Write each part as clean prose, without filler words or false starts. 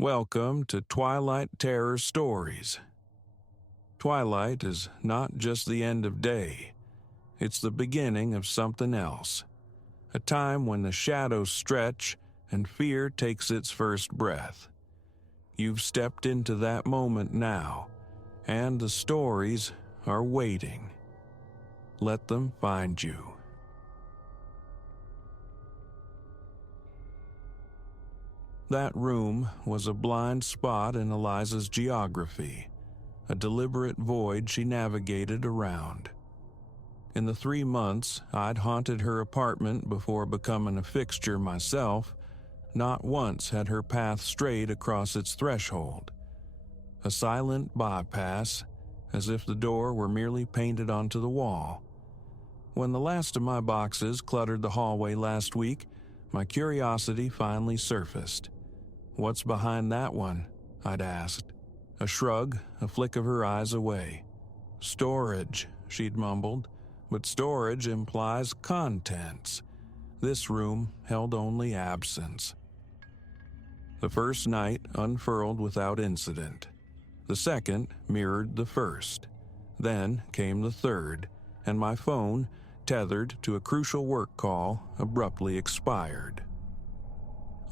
Welcome to Twilight Terror Stories. Twilight is not just the end of day, it's the beginning of something else. A time when the shadows stretch and fear takes its first breath. You've stepped into that moment now, and the stories are waiting. Let them find you. That room was a blind spot in Eliza's geography, a deliberate void she navigated around. In the 3 months I'd haunted her apartment before becoming a fixture myself, not once had her path strayed across its threshold. A silent bypass, as if the door were merely painted onto the wall. When the last of my boxes cluttered the hallway last week, my curiosity finally surfaced. "What's behind that one?" I'd asked. A shrug, a flick of her eyes away. "Storage," she'd mumbled, "but storage implies contents. This room held only absence." The first night unfurled without incident. The second mirrored the first. Then came the third, and my phone, tethered to a crucial work call, abruptly expired.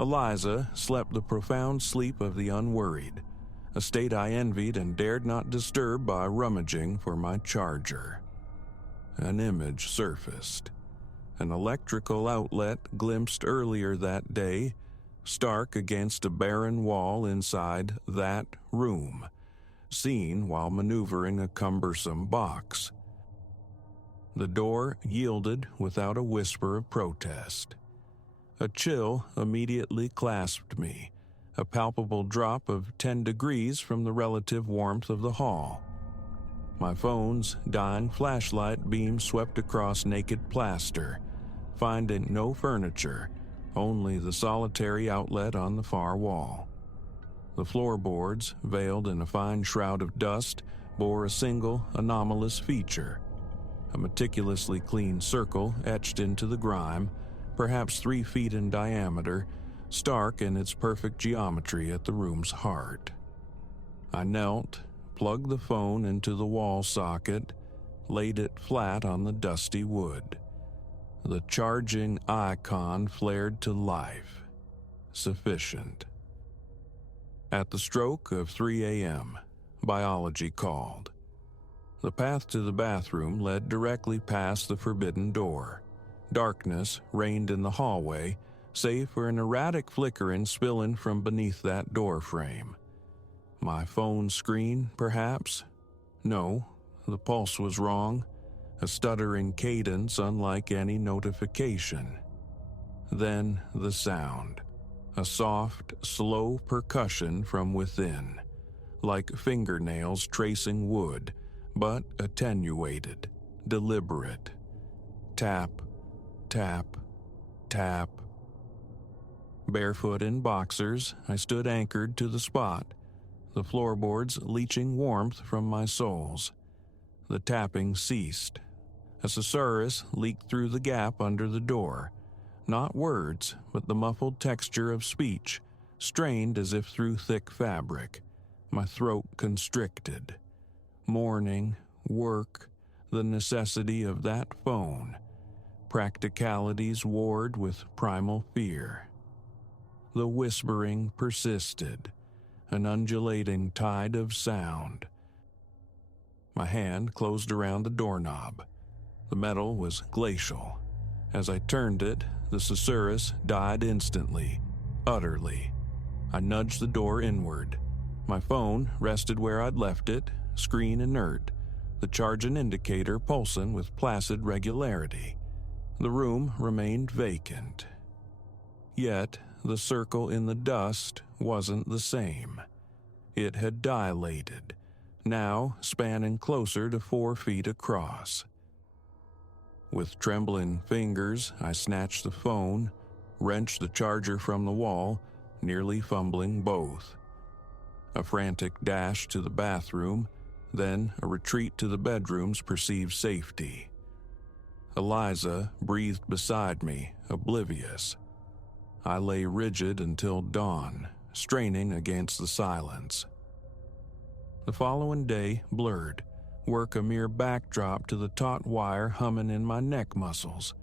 Eliza slept the profound sleep of the unworried, a state I envied and dared not disturb by rummaging for my charger. An image surfaced. An electrical outlet glimpsed earlier that day, stark against a barren wall inside that room, seen while maneuvering a cumbersome box. The door yielded without a whisper of protest. A chill immediately clasped me, a palpable drop of 10 degrees from the relative warmth of the hall. My phone's dying flashlight beam swept across naked plaster, finding no furniture, only the solitary outlet on the far wall. The floorboards, veiled in a fine shroud of dust, bore a single anomalous feature. A meticulously clean circle etched into the grime, perhaps 3 feet in diameter, stark in its perfect geometry at the room's heart. I knelt, plugged the phone into the wall socket, laid it flat on the dusty wood. The charging icon flared to life. Sufficient. At the stroke of 3 a.m., biology called. The path to the bathroom led directly past the forbidden door. Darkness reigned in the hallway, save for an erratic flickering spilling from beneath that door frame. My phone screen, perhaps? No, the pulse was wrong, a stuttering cadence unlike any notification. Then the sound, a soft, slow percussion from within, like fingernails tracing wood, but attenuated, deliberate. Tap, tap, tap. Barefoot in boxers, I stood anchored to the spot, the floorboards leaching warmth from my soles. The tapping ceased. A susurrus leaked through the gap under the door. Not words, but the muffled texture of speech, strained as if through thick fabric. My throat constricted. Morning, work, the necessity of that phone. Practicalities warred with primal fear. The whispering persisted, an undulating tide of sound. My hand closed around the doorknob. The metal was glacial. As I turned it, the susurrus died instantly, utterly. I nudged the door inward. My phone rested where I'd left it, screen inert, the charging indicator pulsing with placid regularity. The room remained vacant. Yet, the circle in the dust wasn't the same. It had dilated, now spanning closer to 4 feet across. With trembling fingers, I snatched the phone, wrenched the charger from the wall, nearly fumbling both. A frantic dash to the bathroom, then a retreat to the bedroom's perceived safety. Eliza breathed beside me, oblivious. I lay rigid until dawn, straining against the silence. The following day blurred, work a mere backdrop to the taut wire humming in my neck muscles.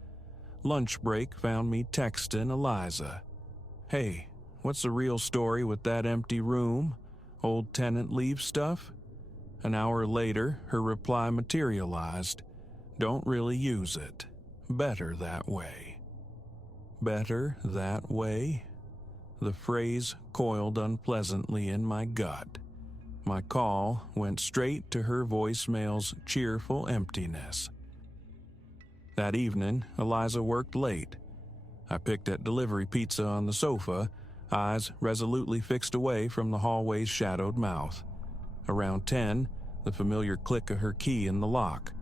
Lunch break found me texting Eliza. "Hey, what's the real story with that empty room? Old tenant leave stuff?" An hour later, her reply materialized. "Don't really use it. Better that way." Better that way? The phrase coiled unpleasantly in my gut. My call went straight to her voicemail's cheerful emptiness. That evening, Eliza worked late. I picked at delivery pizza on the sofa, eyes resolutely fixed away from the hallway's shadowed mouth. Around 10, the familiar click of her key in the lock.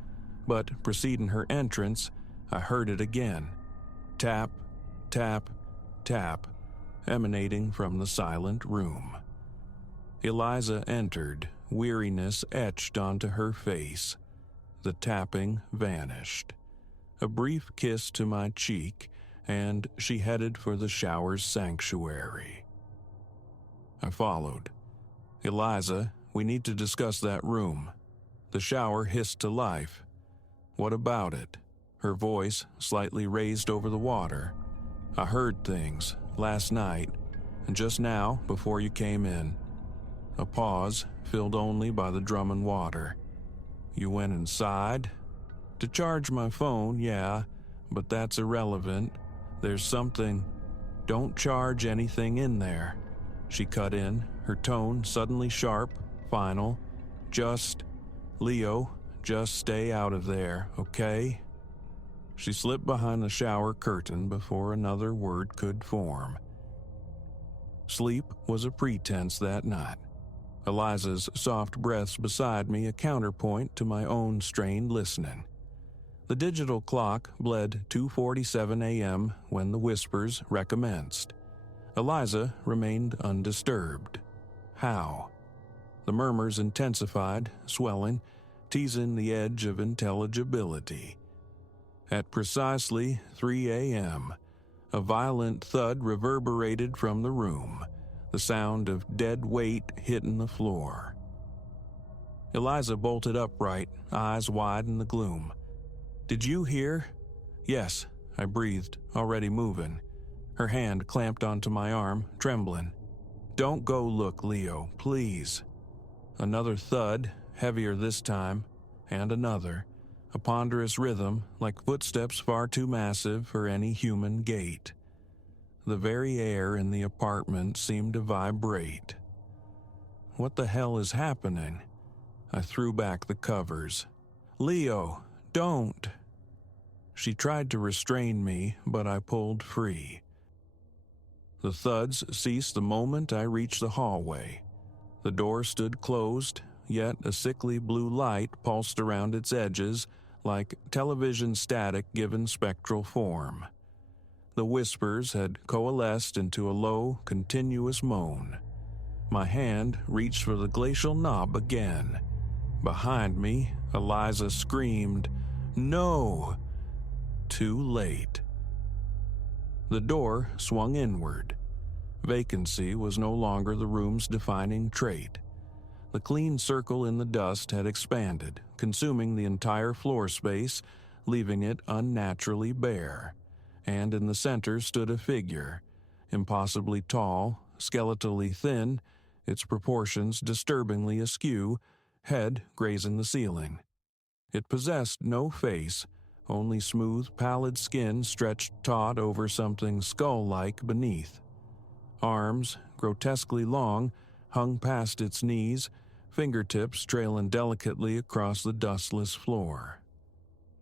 But preceding her entrance, I heard it again. Tap, tap, tap, emanating from the silent room. Eliza entered, weariness etched onto her face. The tapping vanished. A brief kiss to my cheek, and she headed for the shower's sanctuary. I followed. "Eliza, we need to discuss that room." The shower hissed to life. "What about it?" Her voice slightly raised over the water. "I heard things last night, and just now before you came in." A pause, filled only by the drumming water. "You went inside?" "To charge my phone, yeah, but that's irrelevant. There's something—" "Don't charge anything in there," she cut in, her tone suddenly sharp, final. Leo, just stay out of there, okay?" She slipped behind the shower curtain before another word could form. Sleep was a pretense that night. Eliza's soft breaths beside me a counterpoint to my own strained listening. The digital clock bled 2:47 a.m. when the whispers recommenced. Eliza remained undisturbed. How? The murmurs intensified, swelling, teasing the edge of intelligibility. At precisely 3 a.m., a violent thud reverberated from the room, the sound of dead weight hitting the floor. Eliza bolted upright, eyes wide in the gloom. "Did you hear?" "Yes," I breathed, already moving. Her hand clamped onto my arm, trembling. "Don't go look, Leo, please." Another thud, heavier this time, and another, a ponderous rhythm like footsteps far too massive for any human gait. The very air in the apartment seemed to vibrate. What the hell is happening? I threw back the covers. "Leo, don't!" She tried to restrain me, but I pulled free. The thuds ceased the moment I reached the hallway. The door stood closed, yet a sickly blue light pulsed around its edges like television static given spectral form. The whispers had coalesced into a low, continuous moan. My hand reached for the glacial knob again. Behind me, Eliza screamed, "No!" Too late. The door swung inward. Vacancy was no longer the room's defining trait. The clean circle in the dust had expanded, consuming the entire floor space, leaving it unnaturally bare. And in the center stood a figure, impossibly tall, skeletally thin, its proportions disturbingly askew, head grazing the ceiling. It possessed no face, only smooth, pallid skin stretched taut over something skull-like beneath. Arms, grotesquely long, hung past its knees, fingertips trailing delicately across the dustless floor.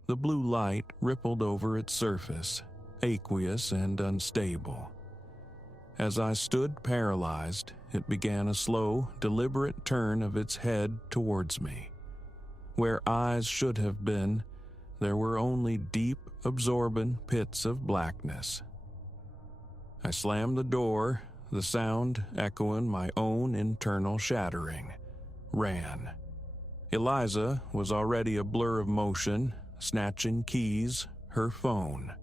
The blue light rippled over its surface, aqueous and unstable. As I stood paralyzed, it began a slow, deliberate turn of its head towards me. Where eyes should have been, there were only deep, absorbent pits of blackness. I slammed the door, the sound echoing my own internal shattering. Ran. Eliza was already a blur of motion, snatching keys, her phone.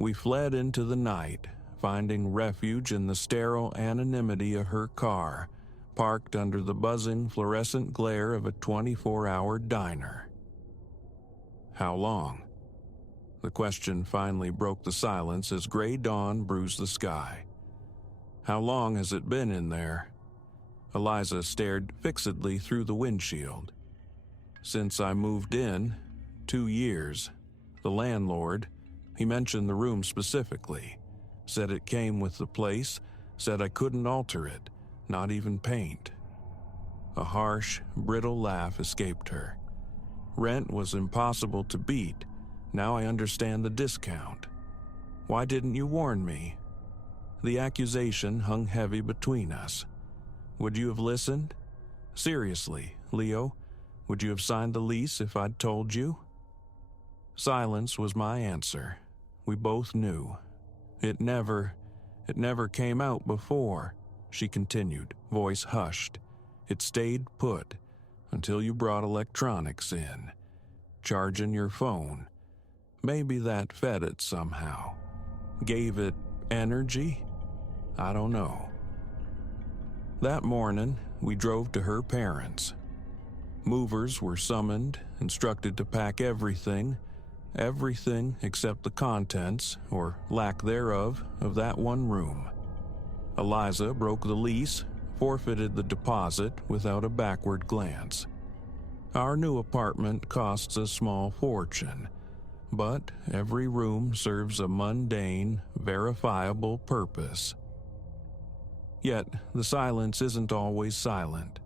We fled into the night, finding refuge in the sterile anonymity of her car, parked under the buzzing fluorescent glare of a 24-hour diner. How long? The question finally broke the silence as gray dawn bruised the sky. How long has it been in there? Eliza stared fixedly through the windshield. Since I moved in, 2 years. The landlord, he mentioned the room specifically, said it came with the place, said I couldn't alter it, not even paint. A harsh, brittle laugh escaped her. Rent was impossible to beat. Now I understand the discount. Why didn't you warn me? The accusation hung heavy between us. Would you have listened? Seriously, Leo, would you have signed the lease if I'd told you? Silence was my answer. We both knew. It never came out before, she continued, voice hushed. It stayed put until you brought electronics in, charging your phone. Maybe that fed it somehow. Gave it energy? I don't know. That morning, we drove to her parents'. Movers were summoned, instructed to pack everything except the contents, or lack thereof, of that one room. Eliza broke the lease, forfeited the deposit without a backward glance. Our new apartment costs a small fortune, but every room serves a mundane, verifiable purpose. Yet, the silence isn't always silent.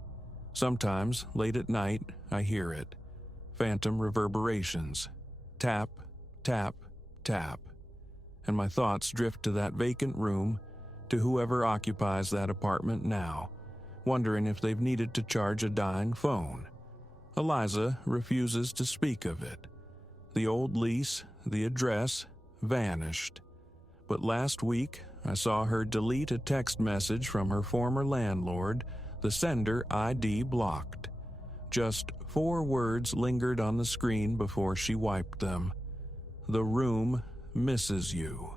Sometimes, late at night, I hear it. Phantom reverberations. Tap, tap, tap. And my thoughts drift to that vacant room, to whoever occupies that apartment now, wondering if they've needed to charge a dying phone. Eliza refuses to speak of it. The old lease, the address, vanished. But last week, I saw her delete a text message from her former landlord, the sender ID blocked. Just 4 words lingered on the screen before she wiped them. The room misses you.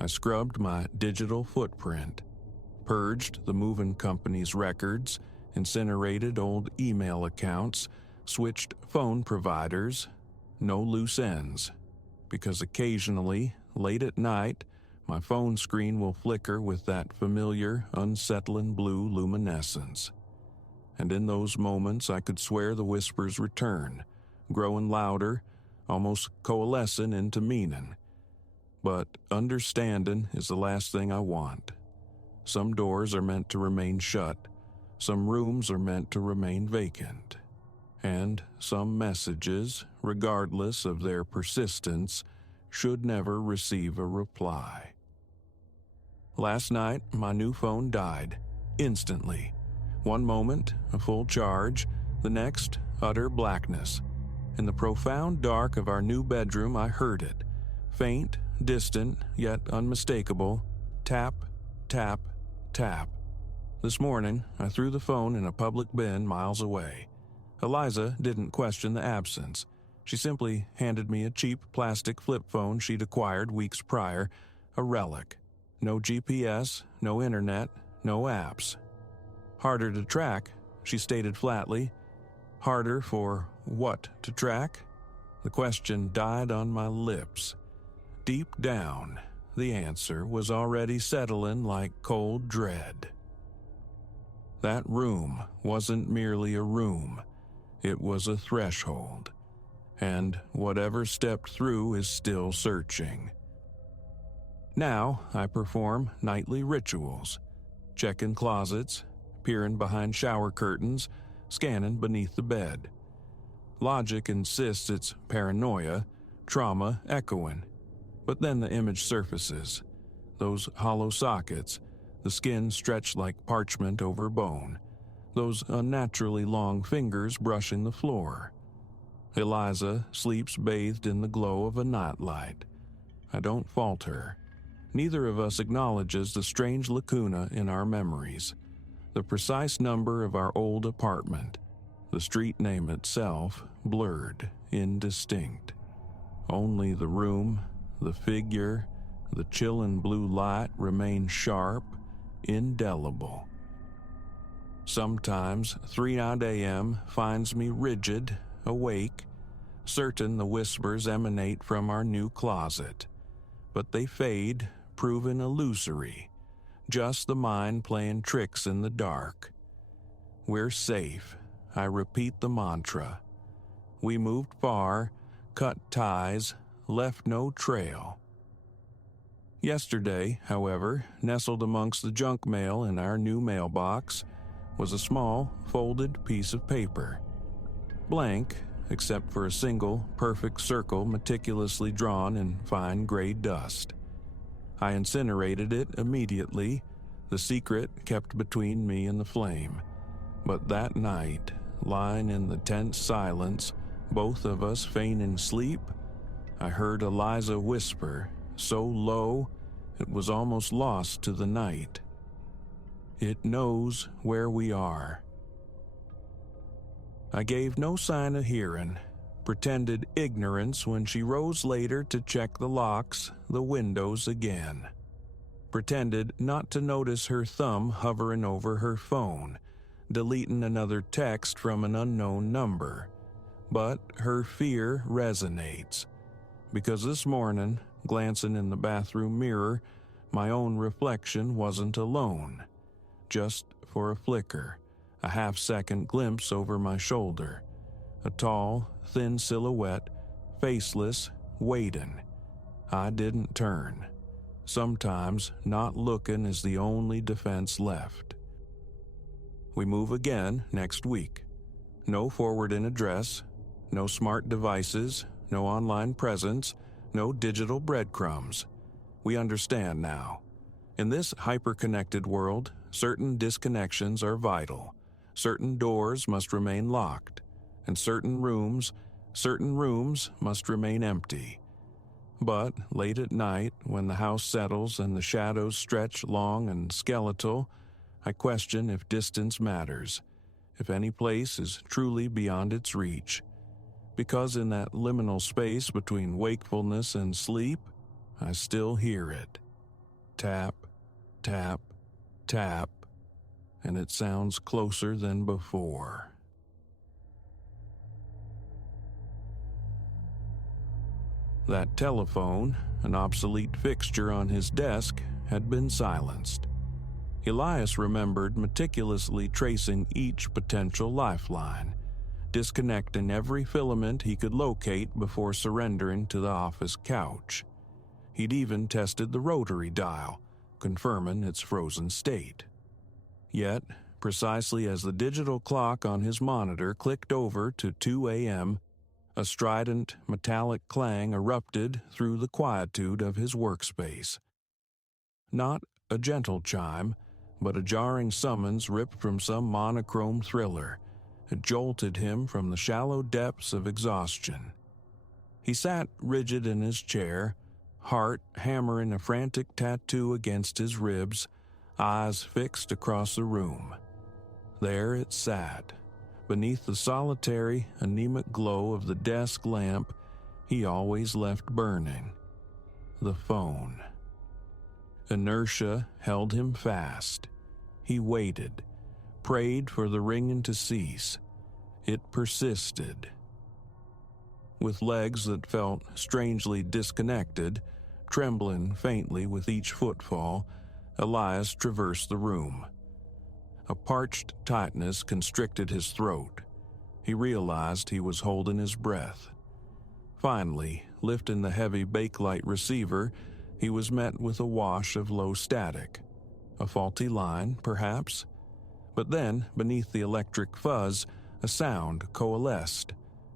I scrubbed my digital footprint, purged the moving company's records, incinerated old email accounts, switched phone providers. No loose ends, because occasionally, late at night, my phone screen will flicker with that familiar, unsettling blue luminescence. And in those moments I could swear the whispers return, growing louder, almost coalescing into meaning. But understanding is the last thing I want. Some doors are meant to remain shut, some rooms are meant to remain vacant. And some messages, regardless of their persistence, should never receive a reply. Last night, my new phone died, instantly. One moment, a full charge, the next, utter blackness. In the profound dark of our new bedroom, I heard it. Faint, distant, yet unmistakable. Tap, tap, tap. This morning, I threw the phone in a public bin miles away. Eliza didn't question the absence. She simply handed me a cheap plastic flip phone she'd acquired weeks prior, a relic. No GPS, no internet, no apps. Harder to track, she stated flatly. Harder for what to track? The question died on my lips. Deep down, the answer was already settling like cold dread. That room wasn't merely a room. It was a threshold. And whatever stepped through is still searching. Now I perform nightly rituals, checking closets, peering behind shower curtains, scanning beneath the bed. Logic insists it's paranoia, trauma echoing. But then the image surfaces. Those hollow sockets, the skin stretched like parchment over bone, those unnaturally long fingers brushing the floor. Eliza sleeps bathed in the glow of a nightlight. I don't fault her. Neither of us acknowledges the strange lacuna in our memories. The precise number of our old apartment. The street name itself blurred, indistinct. Only the room, the figure, The chilling blue light remained sharp, indelible. Sometimes 3:00 a.m. finds me rigid, awake, certain the whispers emanate from our new closet. But they fade, proven illusory, just the mind playing tricks in the dark. We're safe, I repeat the mantra. We moved far, cut ties, left no trail. Yesterday, however, nestled amongst the junk mail in our new mailbox, was a small, folded piece of paper. Blank, except for a single, perfect circle meticulously drawn in fine gray dust. I incinerated it immediately, the secret kept between me and the flame. But that night, lying in the tense silence, both of us feigning sleep, I heard Eliza whisper, so low it was almost lost to the night. It knows where we are. I gave no sign of hearing, pretended ignorance when she rose later to check the locks, the windows again. Pretended not to notice her thumb hovering over her phone, deleting another text from an unknown number. But her fear resonates, because this morning, glancing in the bathroom mirror, my own reflection wasn't alone. Just for a flicker, a half-second glimpse over my shoulder. A tall, thin silhouette, faceless, waiting. I didn't turn. Sometimes not looking is the only defense left. We move again next week. No forwarding address, no smart devices, no online presence, no digital breadcrumbs. We understand now. In this hyper-connected world, certain disconnections are vital. Certain doors must remain locked, and certain rooms must remain empty. But late at night, when the house settles and the shadows stretch long and skeletal, I question if distance matters, if any place is truly beyond its reach. Because in that liminal space between wakefulness and sleep, I still hear it. Tap, tap, tap, and it sounds closer than before. That telephone, an obsolete fixture on his desk, had been silenced. Elias remembered meticulously tracing each potential lifeline, disconnecting every filament he could locate before surrendering to the office couch. He'd even tested the rotary dial, confirming its frozen state. Yet, precisely as the digital clock on his monitor clicked over to 2 a.m., a strident, metallic clang erupted through the quietude of his workspace. Not a gentle chime, but a jarring summons ripped from some monochrome thriller. It jolted him from the shallow depths of exhaustion. He sat rigid in his chair, heart hammering a frantic tattoo against his ribs, eyes fixed across the room. There it sat, beneath the solitary, anemic glow of the desk lamp he always left burning. The phone. Inertia held him fast. He waited, prayed for the ringing to cease. It persisted. With legs that felt strangely disconnected, trembling faintly with each footfall, Elias traversed the room. A parched tightness constricted his throat. He realized he was holding his breath. Finally, lifting the heavy bakelite receiver, he was met with a wash of low static. A faulty line, perhaps? But then, beneath the electric fuzz, a sound coalesced.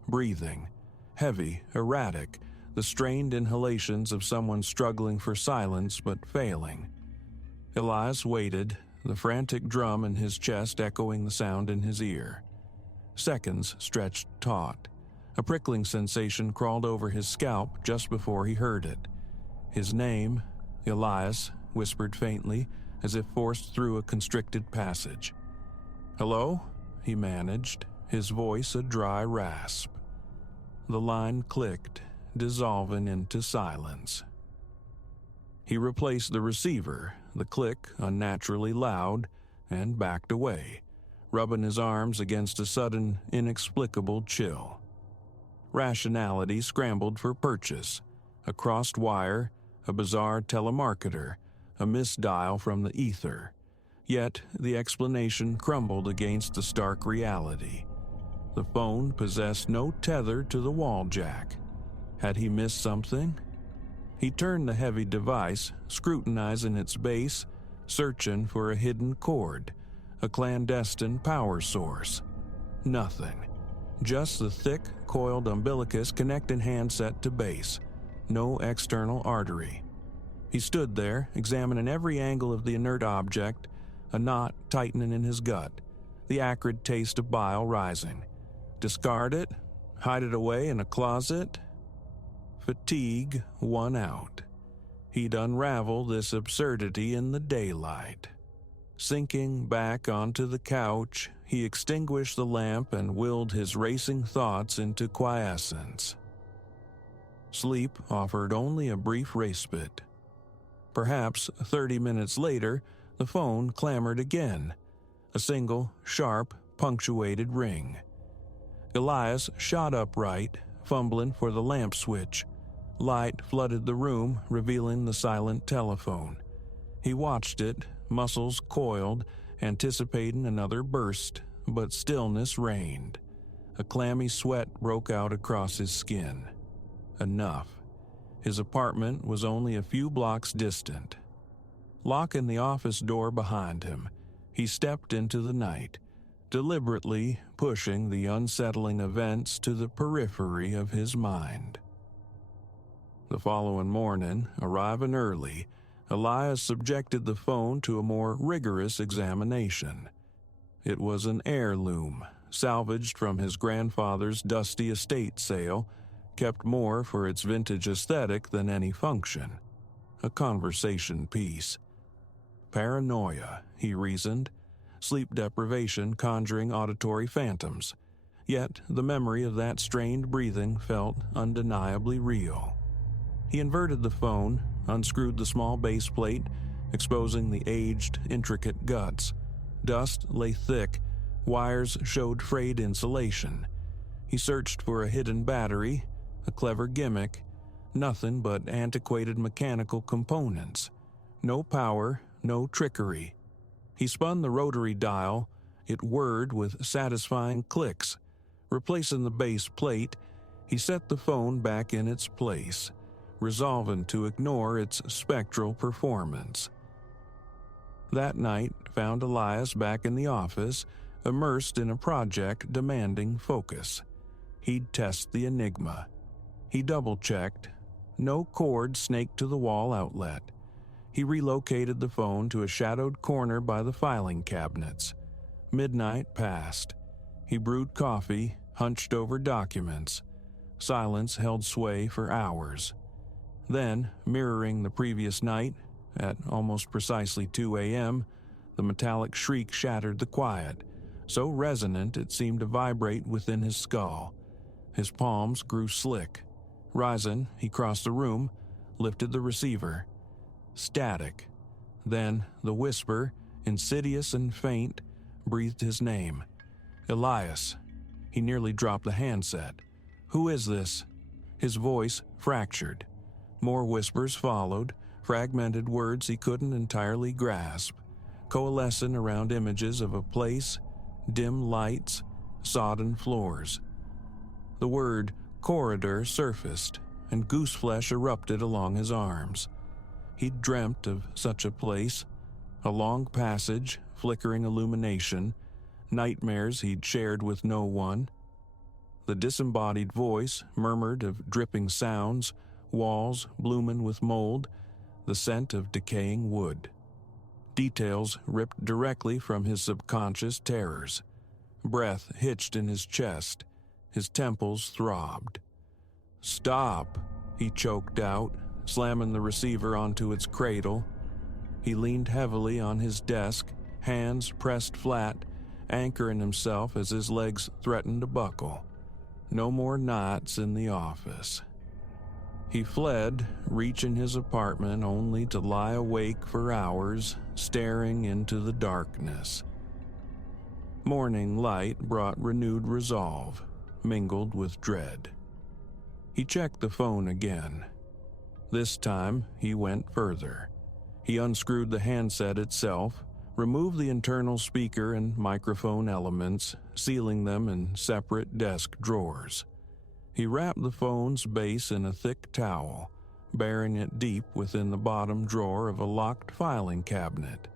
Breathing. Heavy, erratic, the strained inhalations of someone struggling for silence but failing. Elias waited, the frantic drum in his chest echoing the sound in his ear. Seconds stretched taut. A prickling sensation crawled over his scalp just before he heard it. His name, Elias, whispered faintly, as if forced through a constricted passage. "Hello?" he managed, his voice a dry rasp. The line clicked, dissolving into silence. He replaced the receiver, the click unnaturally loud, and backed away, rubbing his arms against a sudden, inexplicable chill. Rationality scrambled for purchase. A crossed wire, a bizarre telemarketer, a misdial from the ether. Yet the explanation crumbled against the stark reality. The phone possessed no tether to the wall jack. Had he missed something? He turned the heavy device, scrutinizing its base, searching for a hidden cord, a clandestine power source. Nothing. Just the thick, coiled umbilicus connecting handset to base. No external artery. He stood there, examining every angle of the inert object, a knot tightening in his gut, the acrid taste of bile rising. Discard it? Hide it away in a closet? Fatigue won out. He'd unravel this absurdity in the daylight. Sinking back onto the couch, he extinguished the lamp and willed his racing thoughts into quiescence. Sleep offered only a brief respite. Perhaps 30 minutes later, the phone clamored again, a single, sharp, punctuated ring. Elias shot upright, fumbling for the lamp switch. Light flooded the room, revealing the silent telephone. He watched it, muscles coiled, anticipating another burst, but stillness reigned. A clammy sweat broke out across his skin. Enough. His apartment was only a few blocks distant. Locking the office door behind him, he stepped into the night, deliberately pushing the unsettling events to the periphery of his mind. The following morning, arriving early, Elias subjected the phone to a more rigorous examination. It was an heirloom, salvaged from his grandfather's dusty estate sale, kept more for its vintage aesthetic than any function. A conversation piece. Paranoia, he reasoned, sleep deprivation conjuring auditory phantoms. Yet the memory of that strained breathing felt undeniably real. He inverted the phone, unscrewed the small base plate, exposing the aged, intricate guts. Dust lay thick, wires showed frayed insulation. He searched for a hidden battery, a clever gimmick, nothing but antiquated mechanical components. No power, no trickery. He spun the rotary dial, it whirred with satisfying clicks. Replacing the base plate, he set the phone back in its place, resolving to ignore its spectral performance. That night found Elias back in the office, immersed in a project demanding focus. He'd test the enigma. He double-checked. No cord snaked to the wall outlet. He relocated the phone to a shadowed corner by the filing cabinets. Midnight passed. He brewed coffee, hunched over documents. Silence held sway for hours. Then, mirroring the previous night, at almost precisely 2 a.m., the metallic shriek shattered the quiet, so resonant it seemed to vibrate within his skull. His palms grew slick. Rising, he crossed the room, lifted the receiver. Static. Then the whisper, insidious and faint, breathed his name. Elias. He nearly dropped the handset. Who is this? His voice fractured. More whispers followed, fragmented words he couldn't entirely grasp, coalescing around images of a place, dim lights, sodden floors. The word corridor surfaced, and gooseflesh erupted along his arms. He'd dreamt of such a place, a long passage, flickering illumination, nightmares he'd shared with no one. The disembodied voice murmured of dripping sounds, walls blooming with mold, the scent of decaying wood. Details ripped directly from his subconscious terrors. Breath hitched in his chest. His temples throbbed. "Stop," he choked out, slamming the receiver onto its cradle. He leaned heavily on his desk, hands pressed flat, anchoring himself as his legs threatened to buckle. No more knots in the office. He fled, reaching his apartment only to lie awake for hours, staring into the darkness. Morning light brought renewed resolve, mingled with dread. He checked the phone again. This time, he went further. He unscrewed the handset itself, removed the internal speaker and microphone elements, sealing them in separate desk drawers. He wrapped the phone's base in a thick towel, burying it deep within the bottom drawer of a locked filing cabinet.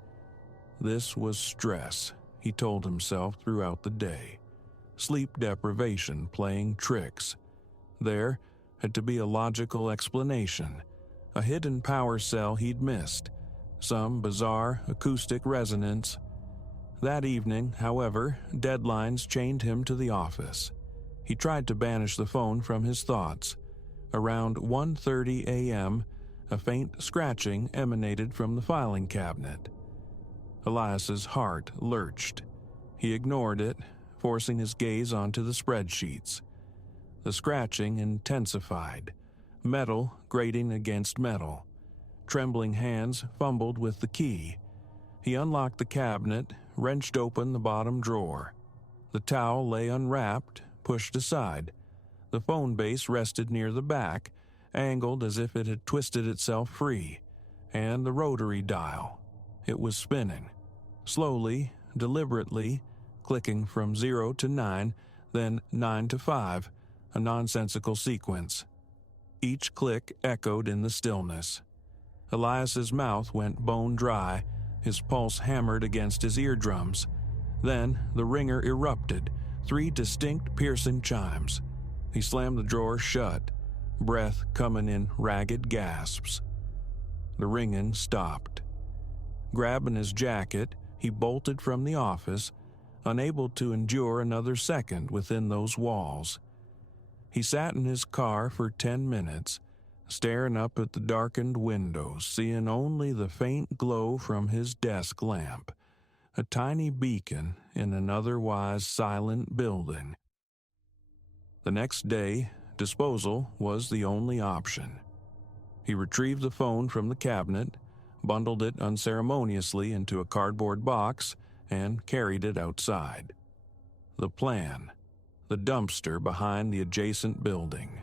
This was stress, he told himself throughout the day. Sleep deprivation playing tricks. There had to be a logical explanation, a hidden power cell he'd missed, some bizarre acoustic resonance. That evening, however, deadlines chained him to the office. He tried to banish the phone from his thoughts. Around 1:30 a.m., a faint scratching emanated from the filing cabinet. Elias's heart lurched. He ignored it, forcing his gaze onto the spreadsheets. The scratching intensified, metal grating against metal. Trembling hands fumbled with the key. He unlocked the cabinet, wrenched open the bottom drawer. The towel lay unwrapped, pushed aside. The phone base rested near the back, angled as if it had twisted itself free, and the rotary dial. It was spinning, slowly, deliberately, clicking from 0 to 9, then 9 to 5, a nonsensical sequence. Each click echoed in the stillness. Elias's mouth went bone dry, his pulse hammered against his eardrums. Then the ringer erupted, 3 distinct piercing chimes. He slammed the drawer shut, breath coming in ragged gasps. The ringing stopped. Grabbing his jacket, he bolted from the office, unable to endure another second within those walls. He sat in his car for 10 minutes, staring up at the darkened windows, seeing only the faint glow from his desk lamp, a tiny beacon in an otherwise silent building. The next day, disposal was the only option. He retrieved the phone from the cabinet, bundled it unceremoniously into a cardboard box, and carried it outside. The plan: the dumpster behind the adjacent building.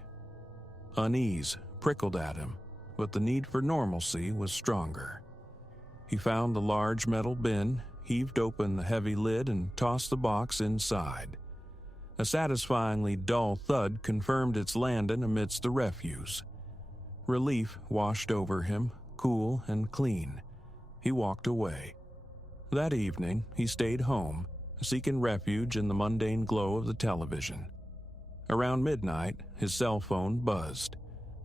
Unease prickled at him, but the need for normalcy was stronger. He found the large metal bin, heaved open the heavy lid, and tossed the box inside. A satisfyingly dull thud confirmed its landing amidst the refuse. Relief washed over him, cool and clean. He walked away. That evening, he stayed home, seeking refuge in the mundane glow of the television. Around midnight, his cell phone buzzed.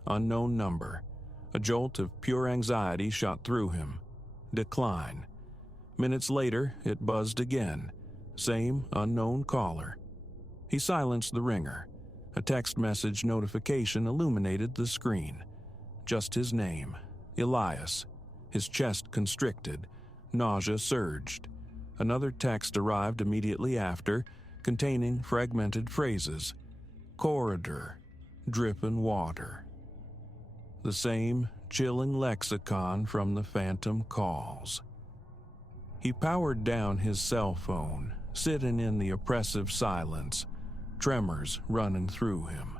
Unknown number. A jolt of pure anxiety shot through him. Decline. Minutes later, it buzzed again. Same unknown caller. He silenced the ringer. A text message notification illuminated the screen. Just his name, Elias. His chest constricted. Nausea surged. Another text arrived immediately after, containing fragmented phrases. Corridor. Dripping water. The same chilling lexicon from the phantom calls. He powered down his cell phone, sitting in the oppressive silence, tremors running through him.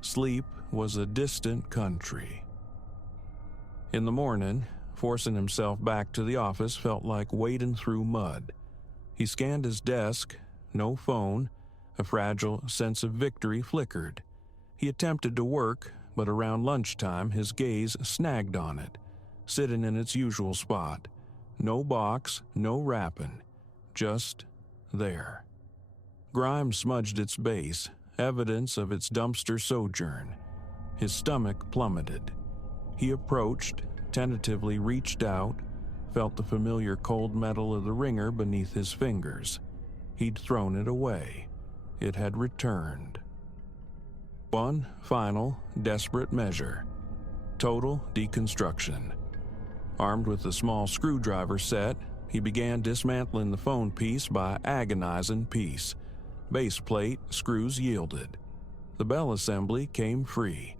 Sleep was a distant country. In the morning, forcing himself back to the office felt like wading through mud. He scanned his desk, no phone, a fragile sense of victory flickered. He attempted to work, but around lunchtime his gaze snagged on it, sitting in its usual spot. No box, no wrapping, just there. Grime smudged its base, evidence of its dumpster sojourn. His stomach plummeted. He approached, tentatively reached out, felt the familiar cold metal of the ringer beneath his fingers. He'd thrown it away. It had returned. One final, desperate measure. Total deconstruction. Armed with a small screwdriver set, he began dismantling the phone piece by agonizing piece. Base plate, screws yielded. The bell assembly came free.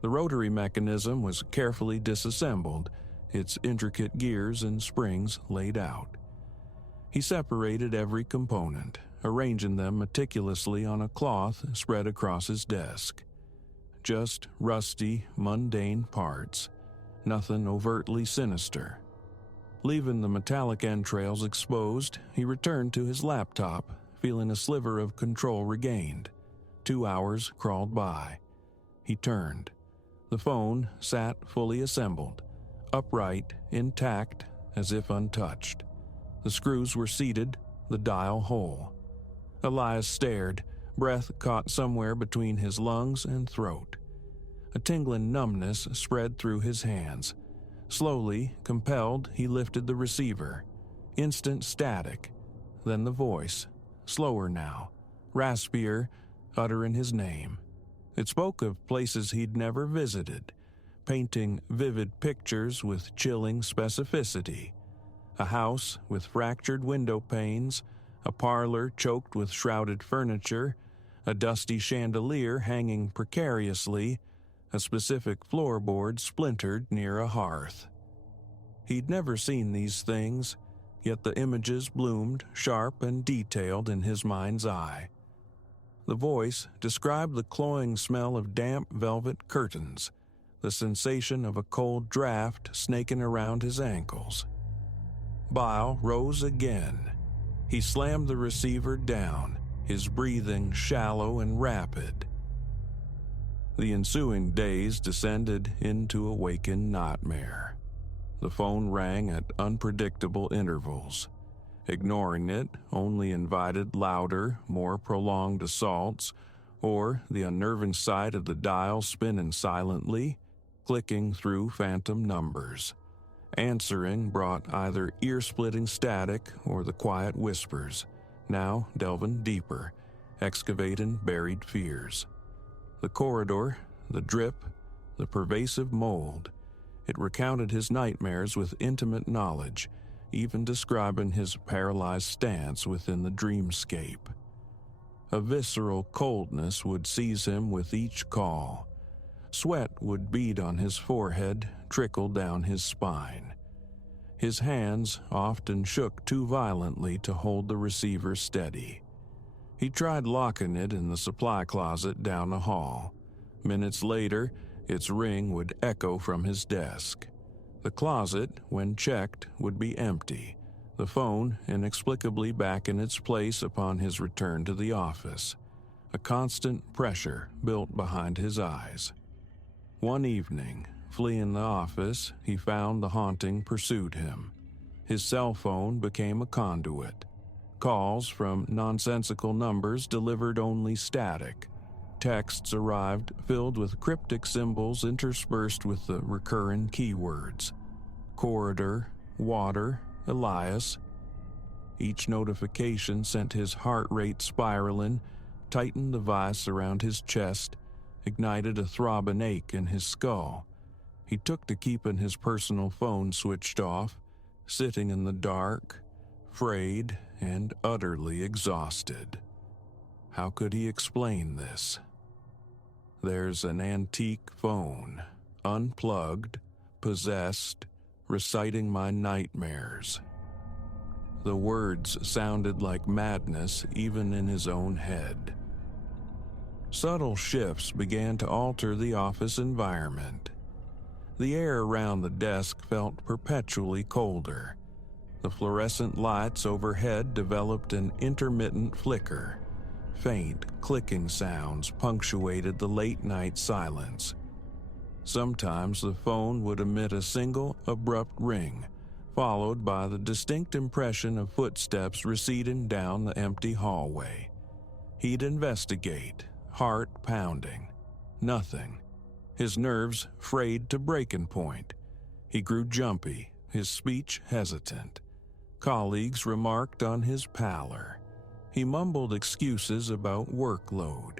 The rotary mechanism was carefully disassembled, its intricate gears and springs laid out. He separated every component, arranging them meticulously on a cloth spread across his desk. Just rusty, mundane parts, nothing overtly sinister. Leaving the metallic entrails exposed, he returned to his laptop, feeling a sliver of control regained. 2 hours crawled by. He turned. The phone sat fully assembled, upright, intact, as if untouched. The screws were seated, the dial whole. Elias stared, breath caught somewhere between his lungs and throat. A tingling numbness spread through his hands. Slowly, compelled, he lifted the receiver. Instant static. Then the voice, slower now, raspier, uttering his name. It spoke of places he'd never visited, painting vivid pictures with chilling specificity. A house with fractured window panes, a parlor choked with shrouded furniture, a dusty chandelier hanging precariously, a specific floorboard splintered near a hearth. He'd never seen these things, yet the images bloomed sharp and detailed in his mind's eye. The voice described the cloying smell of damp velvet curtains, the sensation of a cold draft snaking around his ankles. Bile rose again. He slammed the receiver down, his breathing shallow and rapid. The ensuing days descended into a waking nightmare. The phone rang at unpredictable intervals. Ignoring it only invited louder, more prolonged assaults, or the unnerving sight of the dial spinning silently, clicking through phantom numbers. Answering brought either ear-splitting static or the quiet whispers, now delving deeper, excavating buried fears. The corridor, the drip, the pervasive mold. It recounted his nightmares with intimate knowledge, even describing his paralyzed stance within the dreamscape. A visceral coldness would seize him with each call. Sweat would bead on his forehead, trickle down his spine. His hands often shook too violently to hold the receiver steady. He tried locking it in the supply closet down the hall. Minutes later, its ring would echo from his desk. The closet, when checked, would be empty, the phone inexplicably back in its place upon his return to the office. A constant pressure built behind his eyes. One evening, fleeing the office, he found the haunting pursued him. His cell phone became a conduit. Calls from nonsensical numbers delivered only static. Texts arrived filled with cryptic symbols interspersed with the recurring keywords. Corridor, water, Elias. Each notification sent his heart rate spiraling, tightened the vice around his chest, ignited a throbbing ache in his skull. He took to keeping his personal phone switched off, sitting in the dark, frayed and utterly exhausted. How could he explain this? There's an antique phone, unplugged, possessed, reciting my nightmares. The words sounded like madness even in his own head. Subtle shifts began to alter the office environment. The air around the desk felt perpetually colder. The fluorescent lights overhead developed an intermittent flicker. Faint, clicking sounds punctuated the late-night silence. Sometimes the phone would emit a single, abrupt ring, followed by the distinct impression of footsteps receding down the empty hallway. He'd investigate, heart pounding. Nothing. His nerves frayed to breaking point. He grew jumpy, his speech hesitant. Colleagues remarked on his pallor. He mumbled excuses about workload.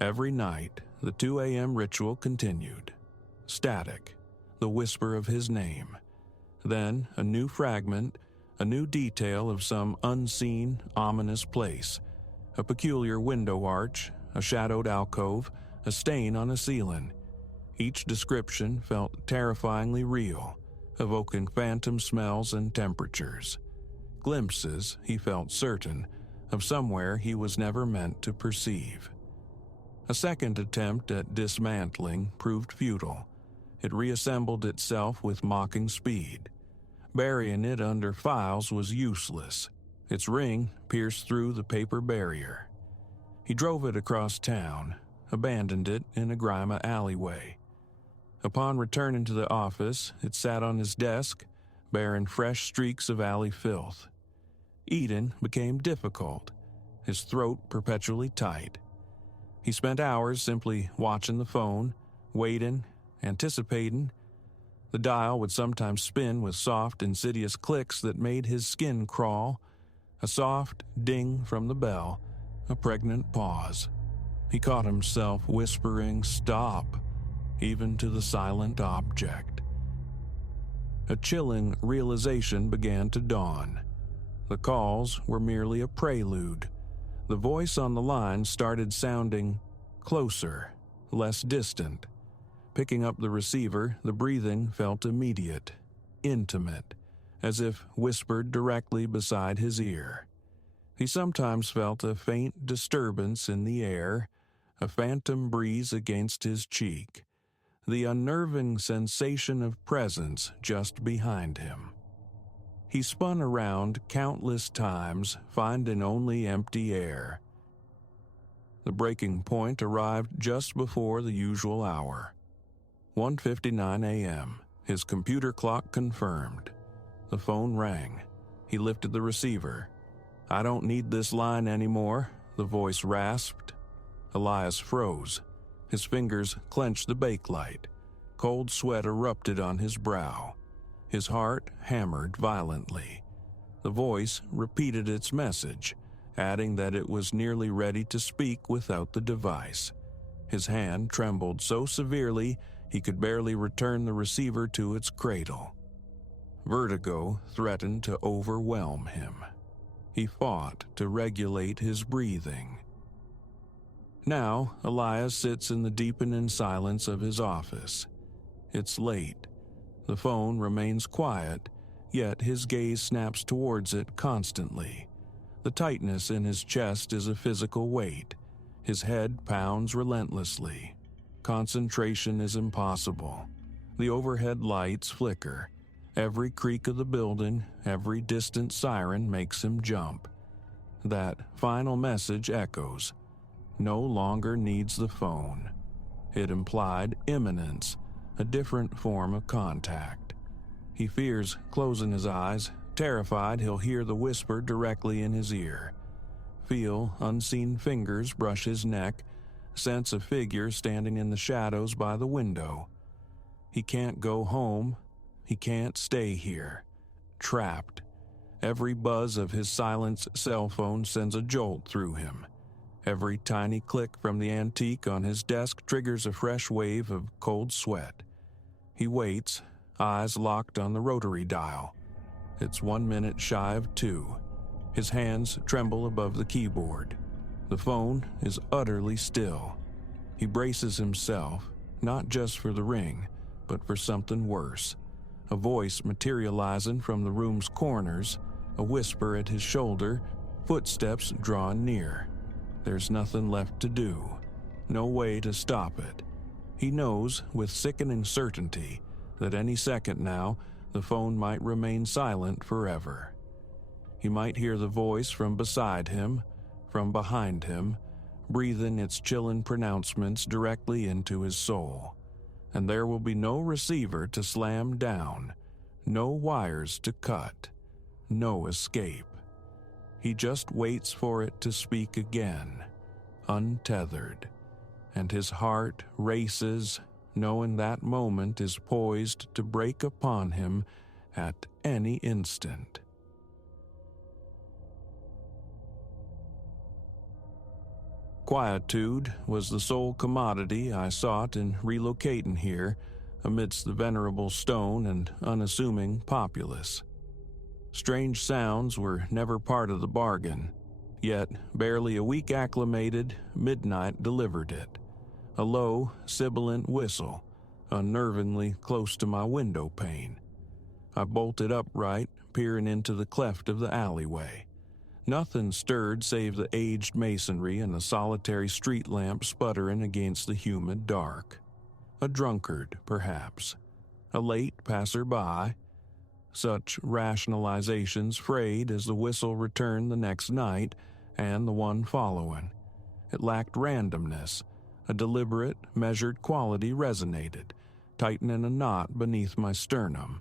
Every night, the 2 a.m. ritual continued. Static, the whisper of his name. Then a new fragment, a new detail of some unseen, ominous place. A peculiar window arch, a shadowed alcove, a stain on a ceiling. Each description felt terrifyingly real, evoking phantom smells and temperatures. Glimpses, he felt certain, of somewhere he was never meant to perceive. A second attempt at dismantling proved futile. It reassembled itself with mocking speed. Burying it under files was useless. Its ring pierced through the paper barrier. He drove it across town, abandoned it in a grimy alleyway. Upon returning to the office, it sat on his desk, bearing fresh streaks of alley filth. Eating became difficult, his throat perpetually tight. He spent hours simply watching the phone, waiting, anticipating. The dial would sometimes spin with soft, insidious clicks that made his skin crawl. A soft ding from the bell, a pregnant pause. He caught himself whispering, "Stop," even to the silent object. A chilling realization began to dawn. The calls were merely a prelude. The voice on the line started sounding closer, less distant. Picking up the receiver, the breathing felt immediate, intimate, as if whispered directly beside his ear. He sometimes felt a faint disturbance in the air, a phantom breeze against his cheek, the unnerving sensation of presence just behind him. He spun around countless times, finding only empty air. The breaking point arrived just before the usual hour. 1:59 a.m., his computer clock confirmed. The phone rang. He lifted the receiver. "I don't need this line anymore," the voice rasped. Elias froze. His fingers clenched the bakelite. Cold sweat erupted on his brow. His heart hammered violently. The voice repeated its message, adding that it was nearly ready to speak without the device. His hand trembled so severely he could barely return the receiver to its cradle. Vertigo threatened to overwhelm him. He fought to regulate his breathing. Now, Elias sits in the deepening silence of his office. It's late. The phone remains quiet, yet his gaze snaps towards it constantly. The tightness in his chest is a physical weight. His head pounds relentlessly. Concentration is impossible. The overhead lights flicker. Every creak of the building, every distant siren makes him jump. That final message echoes. No longer needs the phone. It implied imminence, a different form of contact. He fears closing his eyes, terrified he'll hear the whisper directly in his ear. Feel unseen fingers brush his neck, sense a figure standing in the shadows by the window. He can't go home. He can't stay here. Trapped. Every buzz of his silenced cell phone sends a jolt through him. Every tiny click from the antique on his desk triggers a fresh wave of cold sweat. He waits, eyes locked on the rotary dial. It's 1 minute shy of 2. His hands tremble above the keyboard. The phone is utterly still. He braces himself, not just for the ring, but for something worse. A voice materializing from the room's corners, a whisper at his shoulder, footsteps drawing near. There's nothing left to do. No way to stop it. He knows with sickening certainty that any second now, the phone might remain silent forever. He might hear the voice from beside him, from behind him, breathing its chilling pronouncements directly into his soul. And there will be no receiver to slam down, no wires to cut, no escape. He just waits for it to speak again, untethered, and his heart races, knowing that moment is poised to break upon him at any instant. Quietude was the sole commodity I sought in relocating here amidst the venerable stone and unassuming populace. Strange sounds were never part of the bargain, yet barely a week acclimated, midnight delivered it. a low, sibilant whistle, unnervingly close to my window pane. I bolted upright, peering into the cleft of the alleyway. Nothing stirred save the aged masonry and the solitary street lamp sputtering against the humid dark. A drunkard, perhaps. A late passerby. Such rationalizations frayed as the whistle returned the next night and the one following. It lacked randomness. A deliberate, measured quality resonated, tightening a knot beneath my sternum.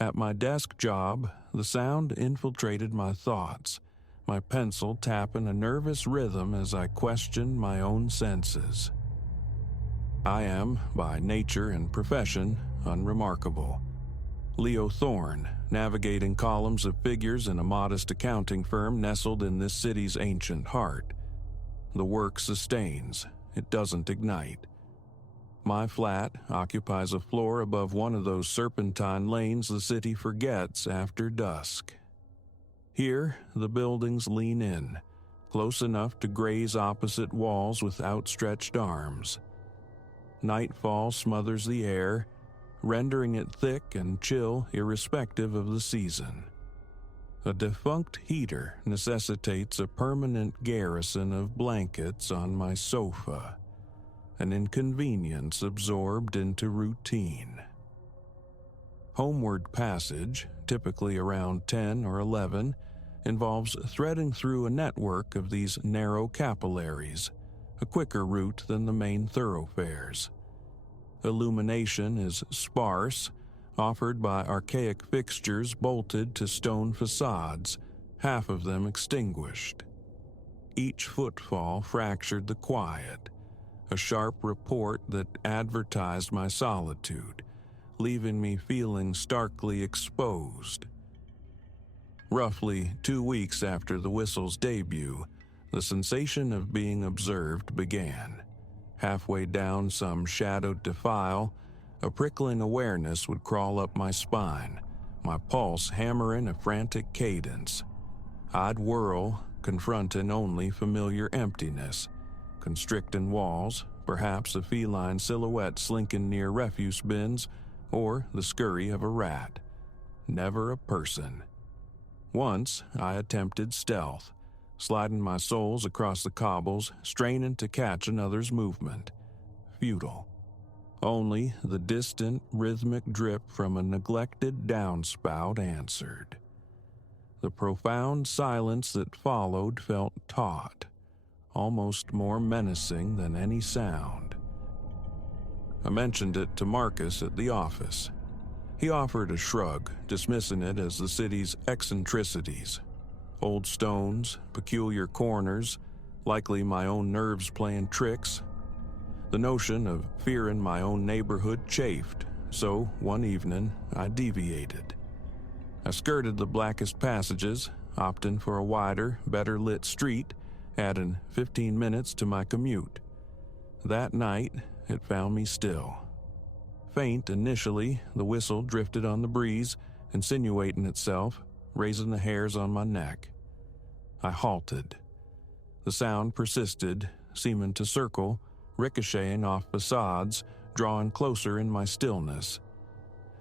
At my desk job, the sound infiltrated my thoughts, my pencil tapping a nervous rhythm as I questioned my own senses. I am, by nature and profession, unremarkable. Leo Thorne, navigating columns of figures in a modest accounting firm nestled in this city's ancient heart. The work sustains, it doesn't ignite. My flat occupies a floor above one of those serpentine lanes the city forgets after dusk. Here, the buildings lean in, close enough to graze opposite walls with outstretched arms. Nightfall smothers the air, rendering it thick and chill irrespective of the season. A defunct heater necessitates a permanent garrison of blankets on my sofa, an inconvenience absorbed into routine. Homeward passage, typically around 10 or 11, involves threading through a network of these narrow capillaries, a quicker route than the main thoroughfares. Illumination is sparse, offered by archaic fixtures bolted to stone facades, half of them extinguished. Each footfall fractured the quiet, a sharp report that advertised my solitude, leaving me feeling starkly exposed. Roughly 2 weeks after the whistle's debut, the sensation of being observed began. Halfway down some shadowed defile, a prickling awareness would crawl up my spine, my pulse hammering a frantic cadence. I'd whirl, confronting only familiar emptiness, constricting walls, perhaps a feline silhouette slinking near refuse bins, or the scurry of a rat. Never a person. Once I attempted stealth, sliding my soles across the cobbles, straining to catch another's movement. Futile. Only the distant, rhythmic drip from a neglected downspout answered. The profound silence that followed felt taut, almost more menacing than any sound. I mentioned it to Marcus at the office. He offered a shrug, dismissing it as the city's eccentricities. Old stones, peculiar corners, likely my own nerves playing tricks. The notion of fearing my own neighborhood chafed, so one evening I deviated. I skirted the blackest passages, opting for a wider, better lit street, adding 15 minutes to my commute. That night, it found me still. Faint initially, the whistle drifted on the breeze, insinuating itself, raising the hairs on my neck. I halted. The sound persisted, seeming to circle, ricocheting off facades, drawing closer in my stillness.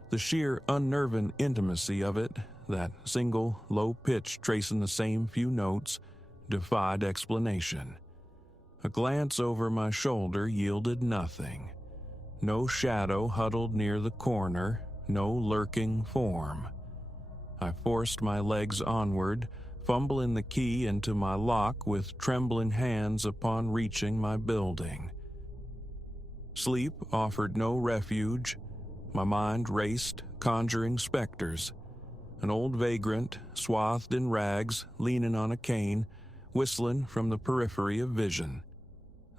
The sheer unnerving intimacy of it, that single, low pitch tracing the same few notes, defied explanation. A glance over my shoulder yielded nothing. No shadow huddled near the corner, no lurking form. I forced my legs onward, fumbling the key into my lock with trembling hands upon reaching my building. Sleep offered no refuge. My mind raced, conjuring specters. An old vagrant, swathed in rags, leaning on a cane, whistling from the periphery of vision.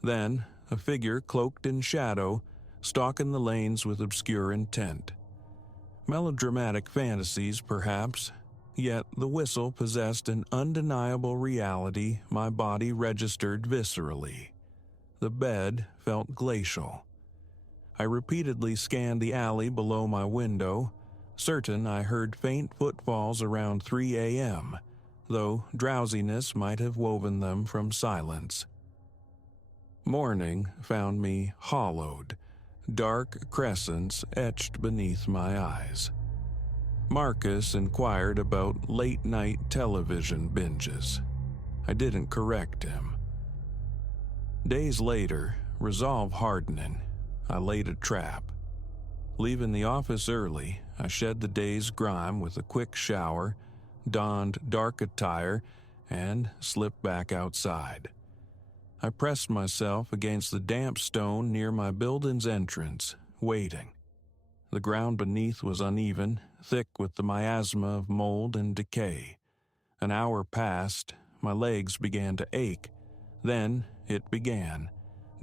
Then, a figure cloaked in shadow, stalking the lanes with obscure intent. Melodramatic fantasies, perhaps, yet the whistle possessed an undeniable reality my body registered viscerally. The bed felt glacial. I repeatedly scanned the alley below my window, certain I heard faint footfalls around 3 a.m., though drowsiness might have woven them from silence. Morning found me hollowed, dark crescents etched beneath my eyes. Marcus inquired about late-night television binges. I didn't correct him. Days later, resolve hardening, I laid a trap. Leaving the office early, I shed the day's grime with a quick shower, donned dark attire, and slipped back outside. I pressed myself against the damp stone near my building's entrance, waiting. The ground beneath was uneven, thick with the miasma of mold and decay. An hour passed, my legs began to ache. Then it began.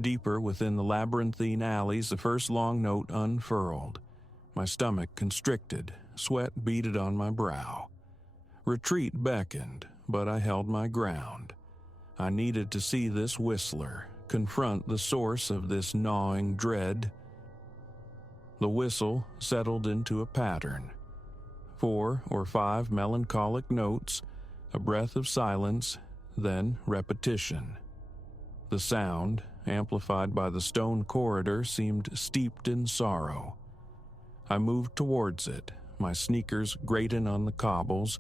Deeper within the labyrinthine alleys, the first long note unfurled. My stomach constricted, sweat beaded on my brow. Retreat beckoned, but I held my ground. I needed to see this whistler, confront the source of this gnawing dread. The whistle settled into a pattern. 4 or 5 melancholic notes, a breath of silence, then repetition. The sound, amplified by the stone corridor, seemed steeped in sorrow. I moved towards it, my sneakers grating on the cobbles,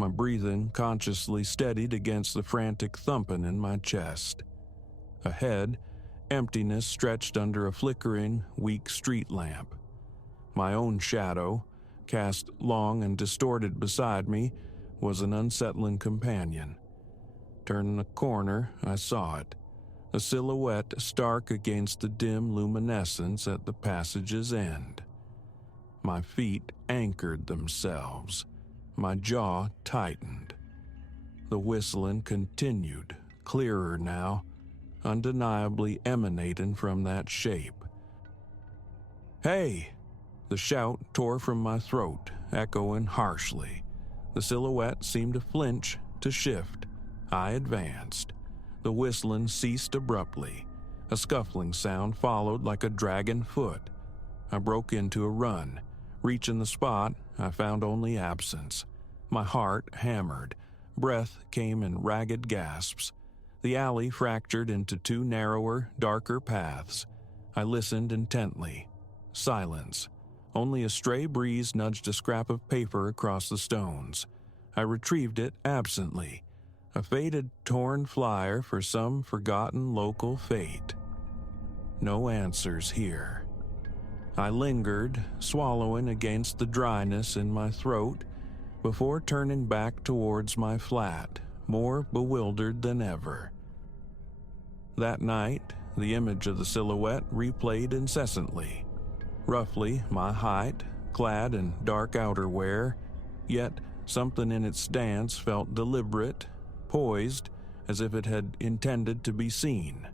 my breathing consciously steadied against the frantic thumping in my chest. Ahead, emptiness stretched under a flickering, weak street lamp. My own shadow, cast long and distorted beside me, was an unsettling companion. Turning a corner, I saw it, a silhouette stark against the dim luminescence at the passage's end. My feet anchored themselves. My jaw tightened. The whistling continued, clearer now, undeniably emanating from that shape. "Hey!" The shout tore from my throat, echoing harshly. The silhouette seemed to flinch, to shift. I advanced. The whistling ceased abruptly. A scuffling sound followed like a dragging foot. I broke into a run. Reaching the spot, I found only absence. My heart hammered. Breath came in ragged gasps. The alley fractured into 2 narrower, darker paths. I listened intently. Silence. Only a stray breeze nudged a scrap of paper across the stones. I retrieved it absently. A faded, torn flyer for some forgotten local fate. No answers here. I lingered, swallowing against the dryness in my throat, before turning back towards my flat, more bewildered than ever. That night, the image of the silhouette replayed incessantly. Roughly my height, clad in dark outerwear, yet something in its stance felt deliberate, poised, as if it had intended to be seen.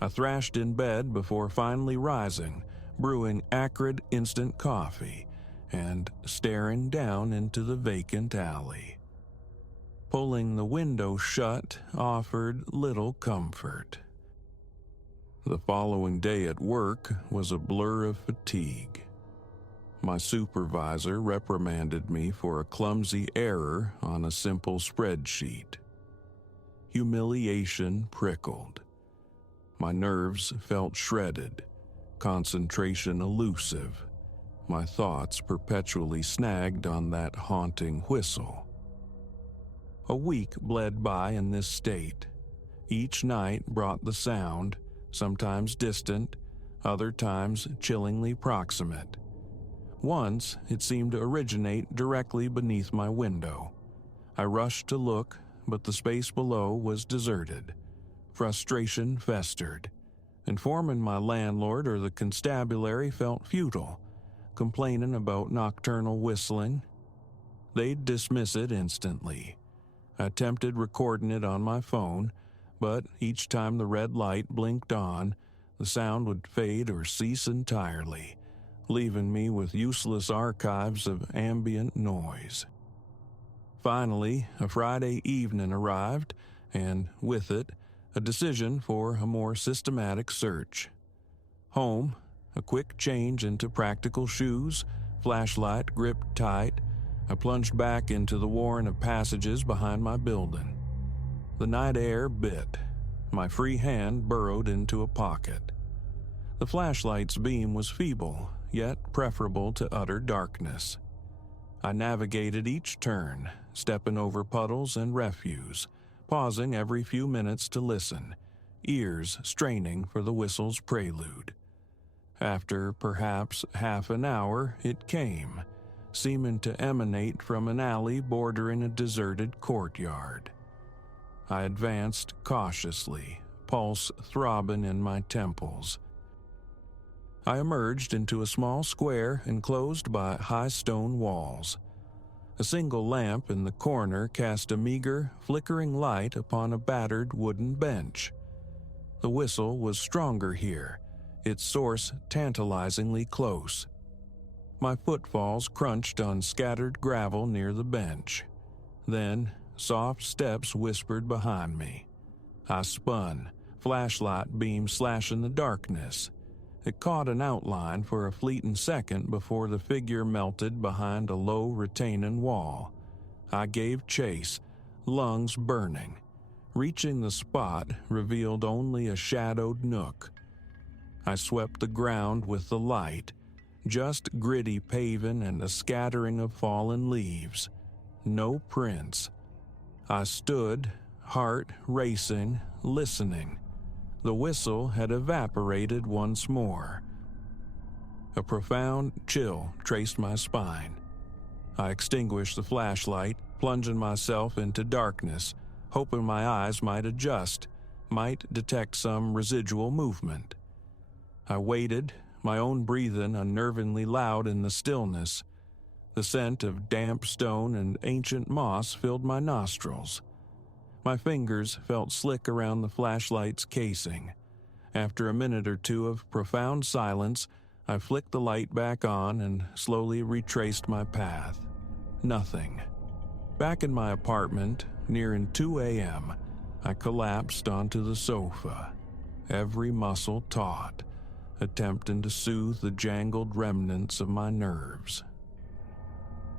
I thrashed in bed before finally rising, brewing acrid instant coffee, and staring down into the vacant alley. Pulling the window shut offered little comfort. The following day at work was a blur of fatigue. My supervisor reprimanded me for a clumsy error on a simple spreadsheet. Humiliation prickled. My nerves felt shredded, concentration elusive, my thoughts perpetually snagged on that haunting whistle. A week bled by in this state. Each night brought the sound, sometimes distant, other times chillingly proximate. Once it seemed to originate directly beneath my window. I rushed to look, but the space below was deserted. Frustration festered. Informing my landlord or the constabulary felt futile. Complaining about nocturnal whistling, they'd dismiss it instantly. I attempted recording it on my phone, but each time the red light blinked on, the sound would fade or cease entirely, leaving me with useless archives of ambient noise. Finally, a Friday evening arrived, and with it, a decision for a more systematic search. Home, a quick change into practical shoes, flashlight gripped tight, I plunged back into the warren of passages behind my building. The night air bit. my free hand burrowed into a pocket. The flashlight's beam was feeble, yet preferable to utter darkness. I navigated each turn, stepping over puddles and refuse, pausing every few minutes to listen, ears straining for the whistle's prelude. After perhaps half an hour, it came, seeming to emanate from an alley bordering a deserted courtyard. I advanced cautiously, pulse throbbing in my temples. I emerged into a small square enclosed by high stone walls. A single lamp in the corner cast a meager, flickering light upon a battered wooden bench. The whistle was stronger here, its source tantalizingly close. My footfalls crunched on scattered gravel near the bench. Then, soft steps whispered behind me. I spun, flashlight beam slashing the darkness. It caught an outline for a fleeting second before the figure melted behind a low retaining wall. I gave chase, lungs burning. Reaching the spot revealed only a shadowed nook. I swept the ground with the light, just gritty paving and a scattering of fallen leaves. No prints. I stood, heart racing, listening. The whistle had evaporated once more. A profound chill traced my spine. I extinguished the flashlight, plunging myself into darkness, hoping my eyes might adjust, might detect some residual movement. I waited, my own breathing unnervingly loud in the stillness. The scent of damp stone and ancient moss filled my nostrils. My fingers felt slick around the flashlight's casing. After a minute or two of profound silence, I flicked the light back on and slowly retraced my path. Nothing. Back in my apartment, nearing 2 a.m., I collapsed onto the sofa, every muscle taut, attempting to soothe the jangled remnants of my nerves.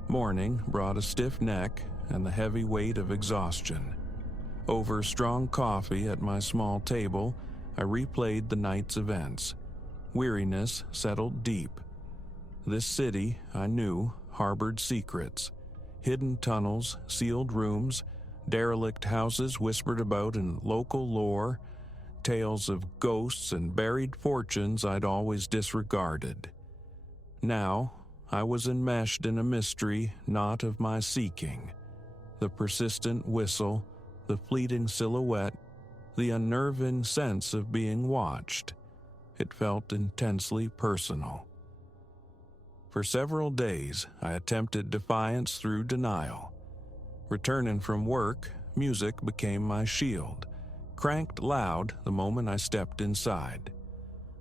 Morning brought a stiff neck and the heavy weight of exhaustion. Over strong coffee at my small table, I replayed the night's events. Weariness settled deep. This city, I knew, harbored secrets. Hidden tunnels, sealed rooms, derelict houses whispered about in local lore, tales of ghosts and buried fortunes I'd always disregarded. Now, I was enmeshed in a mystery not of my seeking. The persistent whistle, the fleeting silhouette, the unnerving sense of being watched. It felt intensely personal. For several days, I attempted defiance through denial. Returning from work, music became my shield, cranked loud the moment I stepped inside.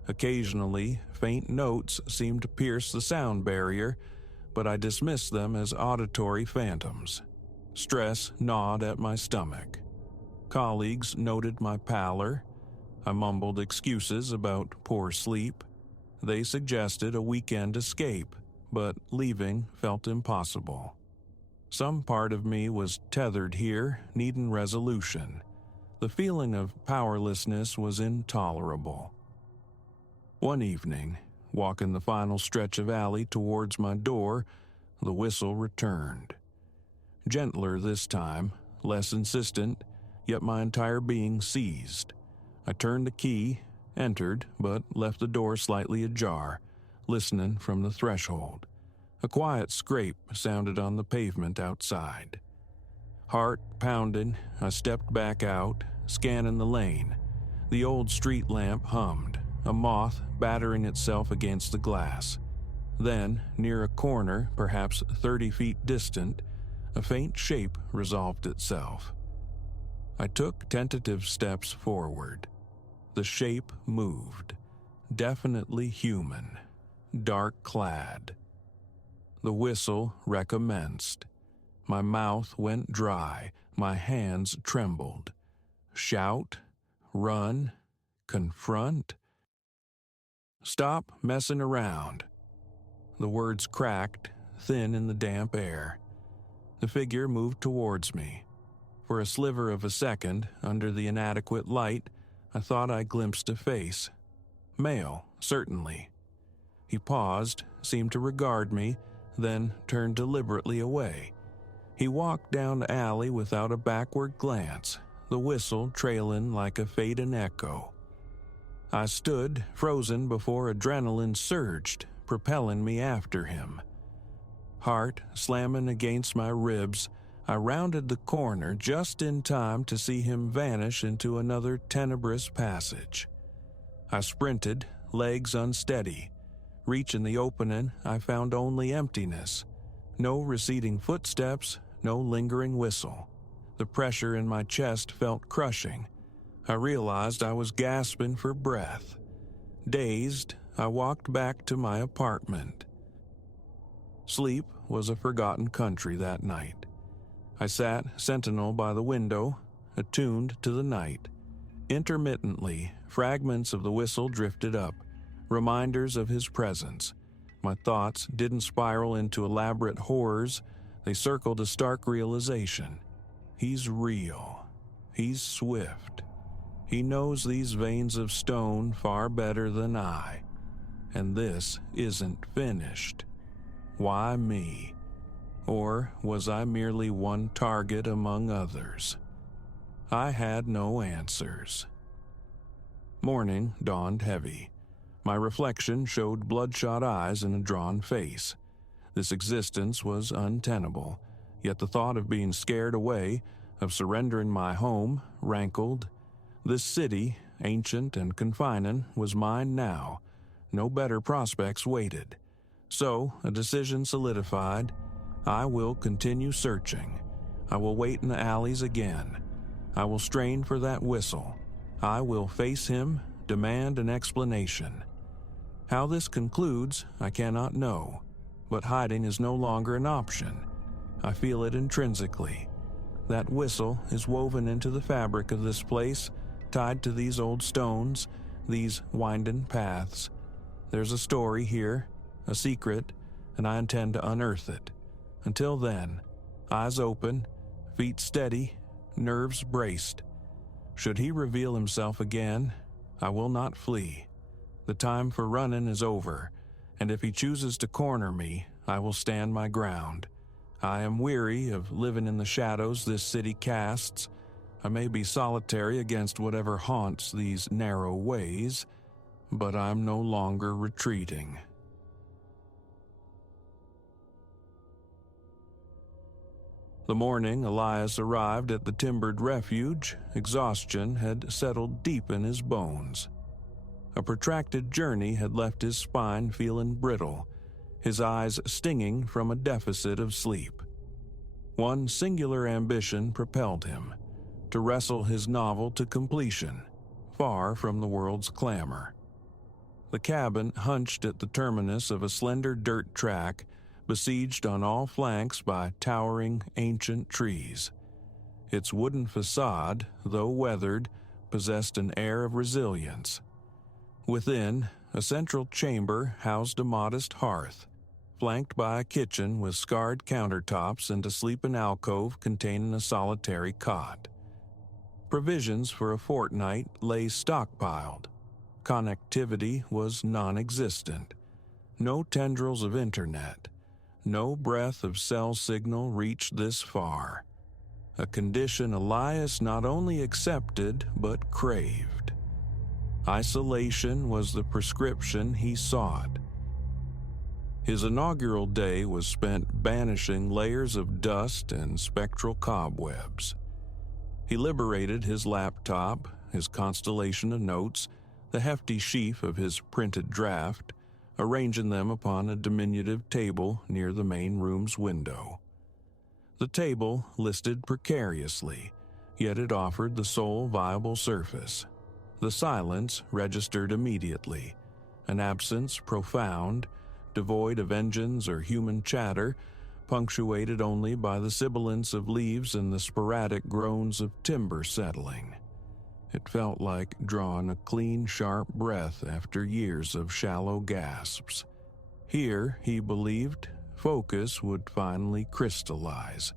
Occasionally, faint notes seemed to pierce the sound barrier, but I dismissed them as auditory phantoms. Stress gnawed at my stomach. Colleagues noted my pallor. I mumbled excuses about poor sleep. They suggested a weekend escape, but leaving felt impossible. Some part of me was tethered here, needing resolution. The feeling of powerlessness was intolerable. One evening, walking the final stretch of alley towards my door, the whistle returned. Gentler this time, less insistent, yet my entire being seized. I turned the key, entered, but left the door slightly ajar, listening from the threshold. A quiet scrape sounded on the pavement outside. Heart pounding, I stepped back out, scanning the lane. The old street lamp hummed, a moth battering itself against the glass. Then, near a corner, perhaps 30 feet distant, a faint shape resolved itself. I took tentative steps forward. The shape moved, definitely human, dark-clad. The whistle recommenced. My mouth went dry, my hands trembled. Shout, run, confront. Stop messing around. The words cracked, thin in the damp air. The figure moved towards me. For a sliver of a second, under the inadequate light, I thought I glimpsed a face. Male, certainly. He paused, seemed to regard me, then turned deliberately away. He walked down the alley without a backward glance, the whistle trailing like a fading echo. I stood, frozen, before adrenaline surged, propelling me after him. Heart slamming against my ribs, I rounded the corner just in time to see him vanish into another tenebrous passage. I sprinted, legs unsteady. Reaching the opening, I found only emptiness. No receding footsteps, no lingering whistle. The pressure in my chest felt crushing. I realized I was gasping for breath. Dazed, I walked back to my apartment. Sleep was a forgotten country that night. I sat sentinel by the window, attuned to the night. Intermittently, fragments of the whistle drifted up, reminders of his presence. My thoughts didn't spiral into elaborate horrors, they circled a stark realization. He's real. He's swift. He knows these veins of stone far better than I. And this isn't finished. Why me? Or was I merely one target among others? I had no answers. Morning dawned heavy. My reflection showed bloodshot eyes and a drawn face. This existence was untenable, yet the thought of being scared away, of surrendering my home, rankled. This city, ancient and confining, was mine now. No better prospects waited. So, a decision solidified. I will continue searching. I will wait in the alleys again. I will strain for that whistle. I will face him, demand an explanation. How this concludes, I cannot know, but hiding is no longer an option. I feel it intrinsically. That whistle is woven into the fabric of this place, tied to these old stones, these winding paths. There's a story here, a secret, and I intend to unearth it. Until then, eyes open, feet steady, nerves braced. Should he reveal himself again, I will not flee. The time for running is over, and if he chooses to corner me, I will stand my ground. I am weary of living in the shadows this city casts. I may be solitary against whatever haunts these narrow ways, but I'm no longer retreating. The morning Elias arrived at the timbered refuge, exhaustion had settled deep in his bones. A protracted journey had left his spine feeling brittle, his eyes stinging from a deficit of sleep. One singular ambition propelled him, to wrestle his novel to completion, far from the world's clamor. The cabin hunched at the terminus of a slender dirt track, besieged on all flanks by towering, ancient trees. Its wooden facade, though weathered, possessed an air of resilience. Within, a central chamber housed a modest hearth, flanked by a kitchen with scarred countertops and a sleeping alcove containing a solitary cot. Provisions for a fortnight lay stockpiled. Connectivity was non-existent. No tendrils of internet. No breath of cell signal reached this far. A condition Elias not only accepted but craved. Isolation was the prescription he sought. His inaugural day was spent banishing layers of dust and spectral cobwebs. He liberated his laptop, his constellation of notes, the hefty sheaf of his printed draft, arranging them upon a diminutive table near the main room's window. The table listed precariously, yet it offered the sole viable surface. The silence registered immediately, an absence profound, devoid of engines or human chatter, punctuated only by the sibilance of leaves and the sporadic groans of timber settling. It felt like drawing a clean, sharp breath after years of shallow gasps. Here, he believed, focus would finally crystallize.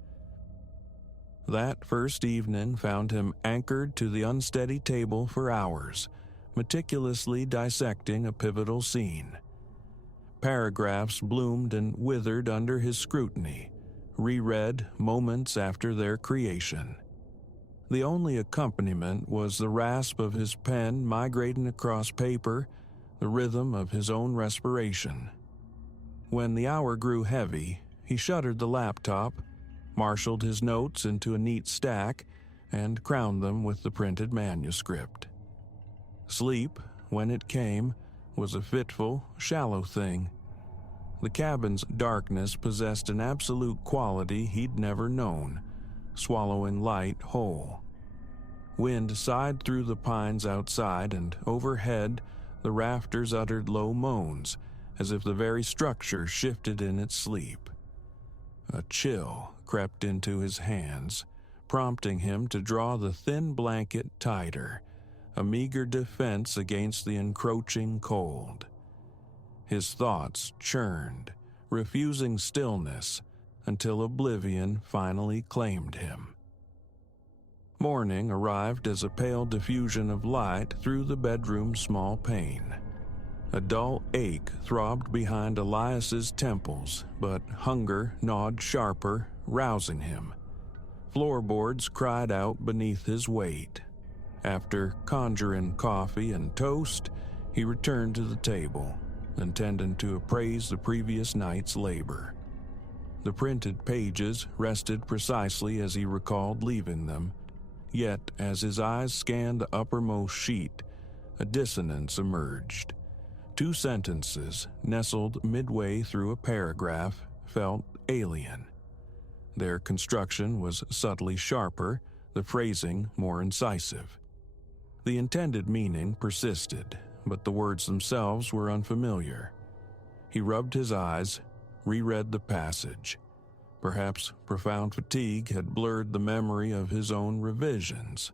That first evening found him anchored to the unsteady table for hours, meticulously dissecting a pivotal scene. Paragraphs bloomed and withered under his scrutiny, reread moments after their creation. The only accompaniment was the rasp of his pen migrating across paper, the rhythm of his own respiration. When the hour grew heavy, he shuttered the laptop, marshaled his notes into a neat stack, and crowned them with the printed manuscript. Sleep, when it came, was a fitful, shallow thing. The cabin's darkness possessed an absolute quality he'd never known, swallowing light whole. Wind sighed through the pines outside, and overhead the rafters uttered low moans, as if the very structure shifted in its sleep. A chill crept into his hands, prompting him to draw the thin blanket tighter, a meager defense against the encroaching cold. His thoughts churned, refusing stillness, until oblivion finally claimed him. Morning arrived as a pale diffusion of light through the bedroom's small pane. A dull ache throbbed behind Elias's temples, but hunger gnawed sharper, rousing him. Floorboards cried out beneath his weight. After conjuring coffee and toast, he returned to the table, intending to appraise the previous night's labor. The printed pages rested precisely as he recalled leaving them, yet as his eyes scanned the uppermost sheet, a dissonance emerged. Two sentences, nestled midway through a paragraph, felt alien. Their construction was subtly sharper, the phrasing more incisive. The intended meaning persisted, but the words themselves were unfamiliar. He rubbed his eyes, reread the passage. Perhaps profound fatigue had blurred the memory of his own revisions.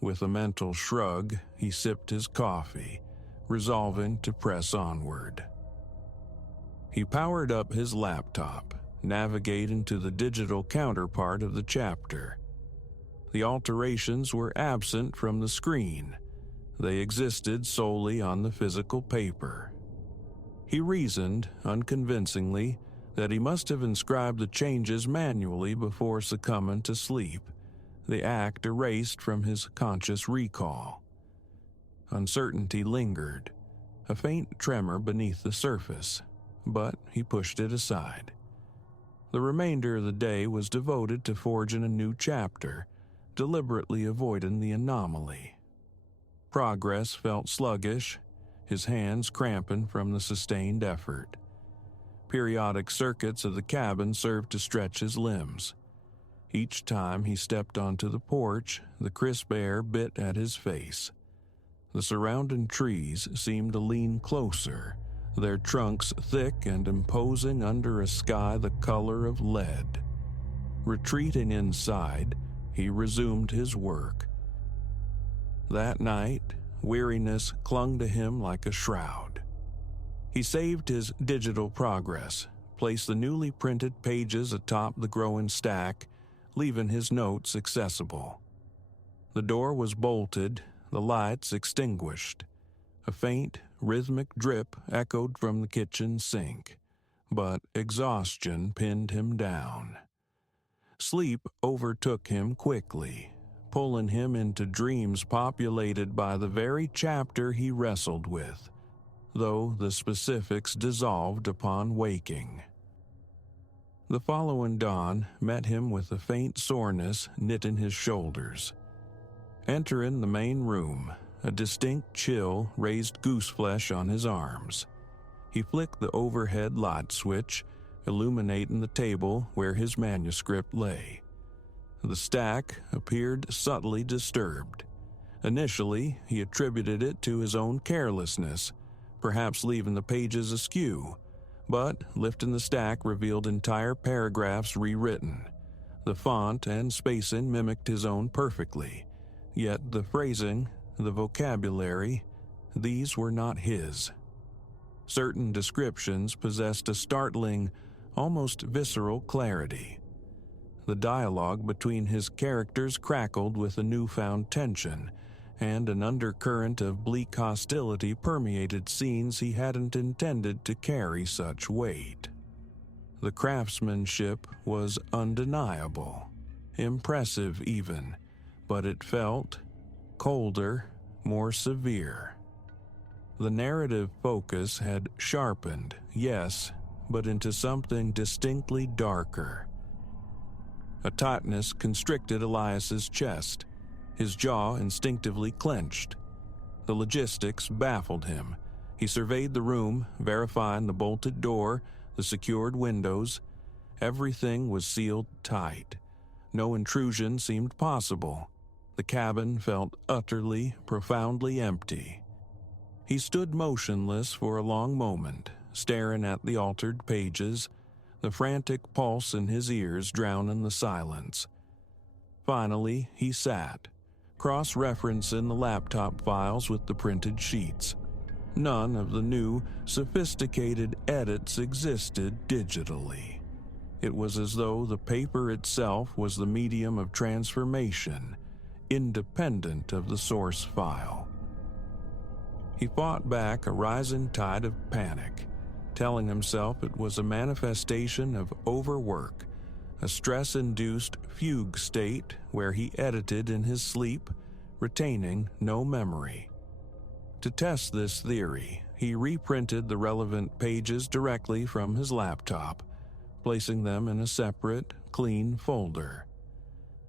With a mental shrug, he sipped his coffee, resolving to press onward. He powered up his laptop, navigating to the digital counterpart of the chapter. The alterations were absent from the screen. They existed solely on the physical paper. He reasoned, unconvincingly, that he must have inscribed the changes manually before succumbing to sleep, the act erased from his conscious recall. Uncertainty lingered, a faint tremor beneath the surface, but he pushed it aside. The remainder of the day was devoted to forging a new chapter, deliberately avoiding the anomaly. Progress felt sluggish, his hands cramping from the sustained effort. Periodic circuits of the cabin served to stretch his limbs. Each time he stepped onto the porch, the crisp air bit at his face. The surrounding trees seemed to lean closer, their trunks thick and imposing under a sky the color of lead. Retreating inside, he resumed his work. That night, weariness clung to him like a shroud. He saved his digital progress, placed the newly printed pages atop the growing stack, leaving his notes accessible. The door was bolted, the lights extinguished. A faint, rhythmic drip echoed from the kitchen sink, but exhaustion pinned him down. Sleep overtook him quickly, pulling him into dreams populated by the very chapter he wrestled with, though the specifics dissolved upon waking. The following dawn met him with a faint soreness knitting his shoulders. Entering the main room, a distinct chill raised gooseflesh on his arms. He flicked the overhead light switch, illuminating the table where his manuscript lay. The stack appeared subtly disturbed. Initially, he attributed it to his own carelessness, perhaps leaving the pages askew, but lifting the stack revealed entire paragraphs rewritten. The font and spacing mimicked his own perfectly, yet the phrasing, the vocabulary, these were not his. Certain descriptions possessed a startling, almost visceral clarity. the dialogue between his characters crackled with a newfound tension, and an undercurrent of bleak hostility permeated scenes he hadn't intended to carry such weight. The craftsmanship was undeniable, impressive even, but it felt colder, more severe. The narrative focus had sharpened, yes, but into something distinctly darker. A tightness constricted Elias's chest. His jaw instinctively clenched. The logistics baffled him. He surveyed the room, verifying the bolted door, the secured windows. Everything was sealed tight. No intrusion seemed possible. The cabin felt utterly, profoundly empty. He stood motionless for a long moment, staring at the altered pages, the frantic pulse in his ears drowning the silence. Finally, he sat, cross-referencing the laptop files with the printed sheets. None of the new, sophisticated edits existed digitally. It was as though the paper itself was the medium of transformation, independent of the source file. He fought back a rising tide of panic, telling himself it was a manifestation of overwork, a stress-induced fugue state where he edited in his sleep, retaining no memory. To test this theory, he reprinted the relevant pages directly from his laptop, placing them in a separate, clean folder.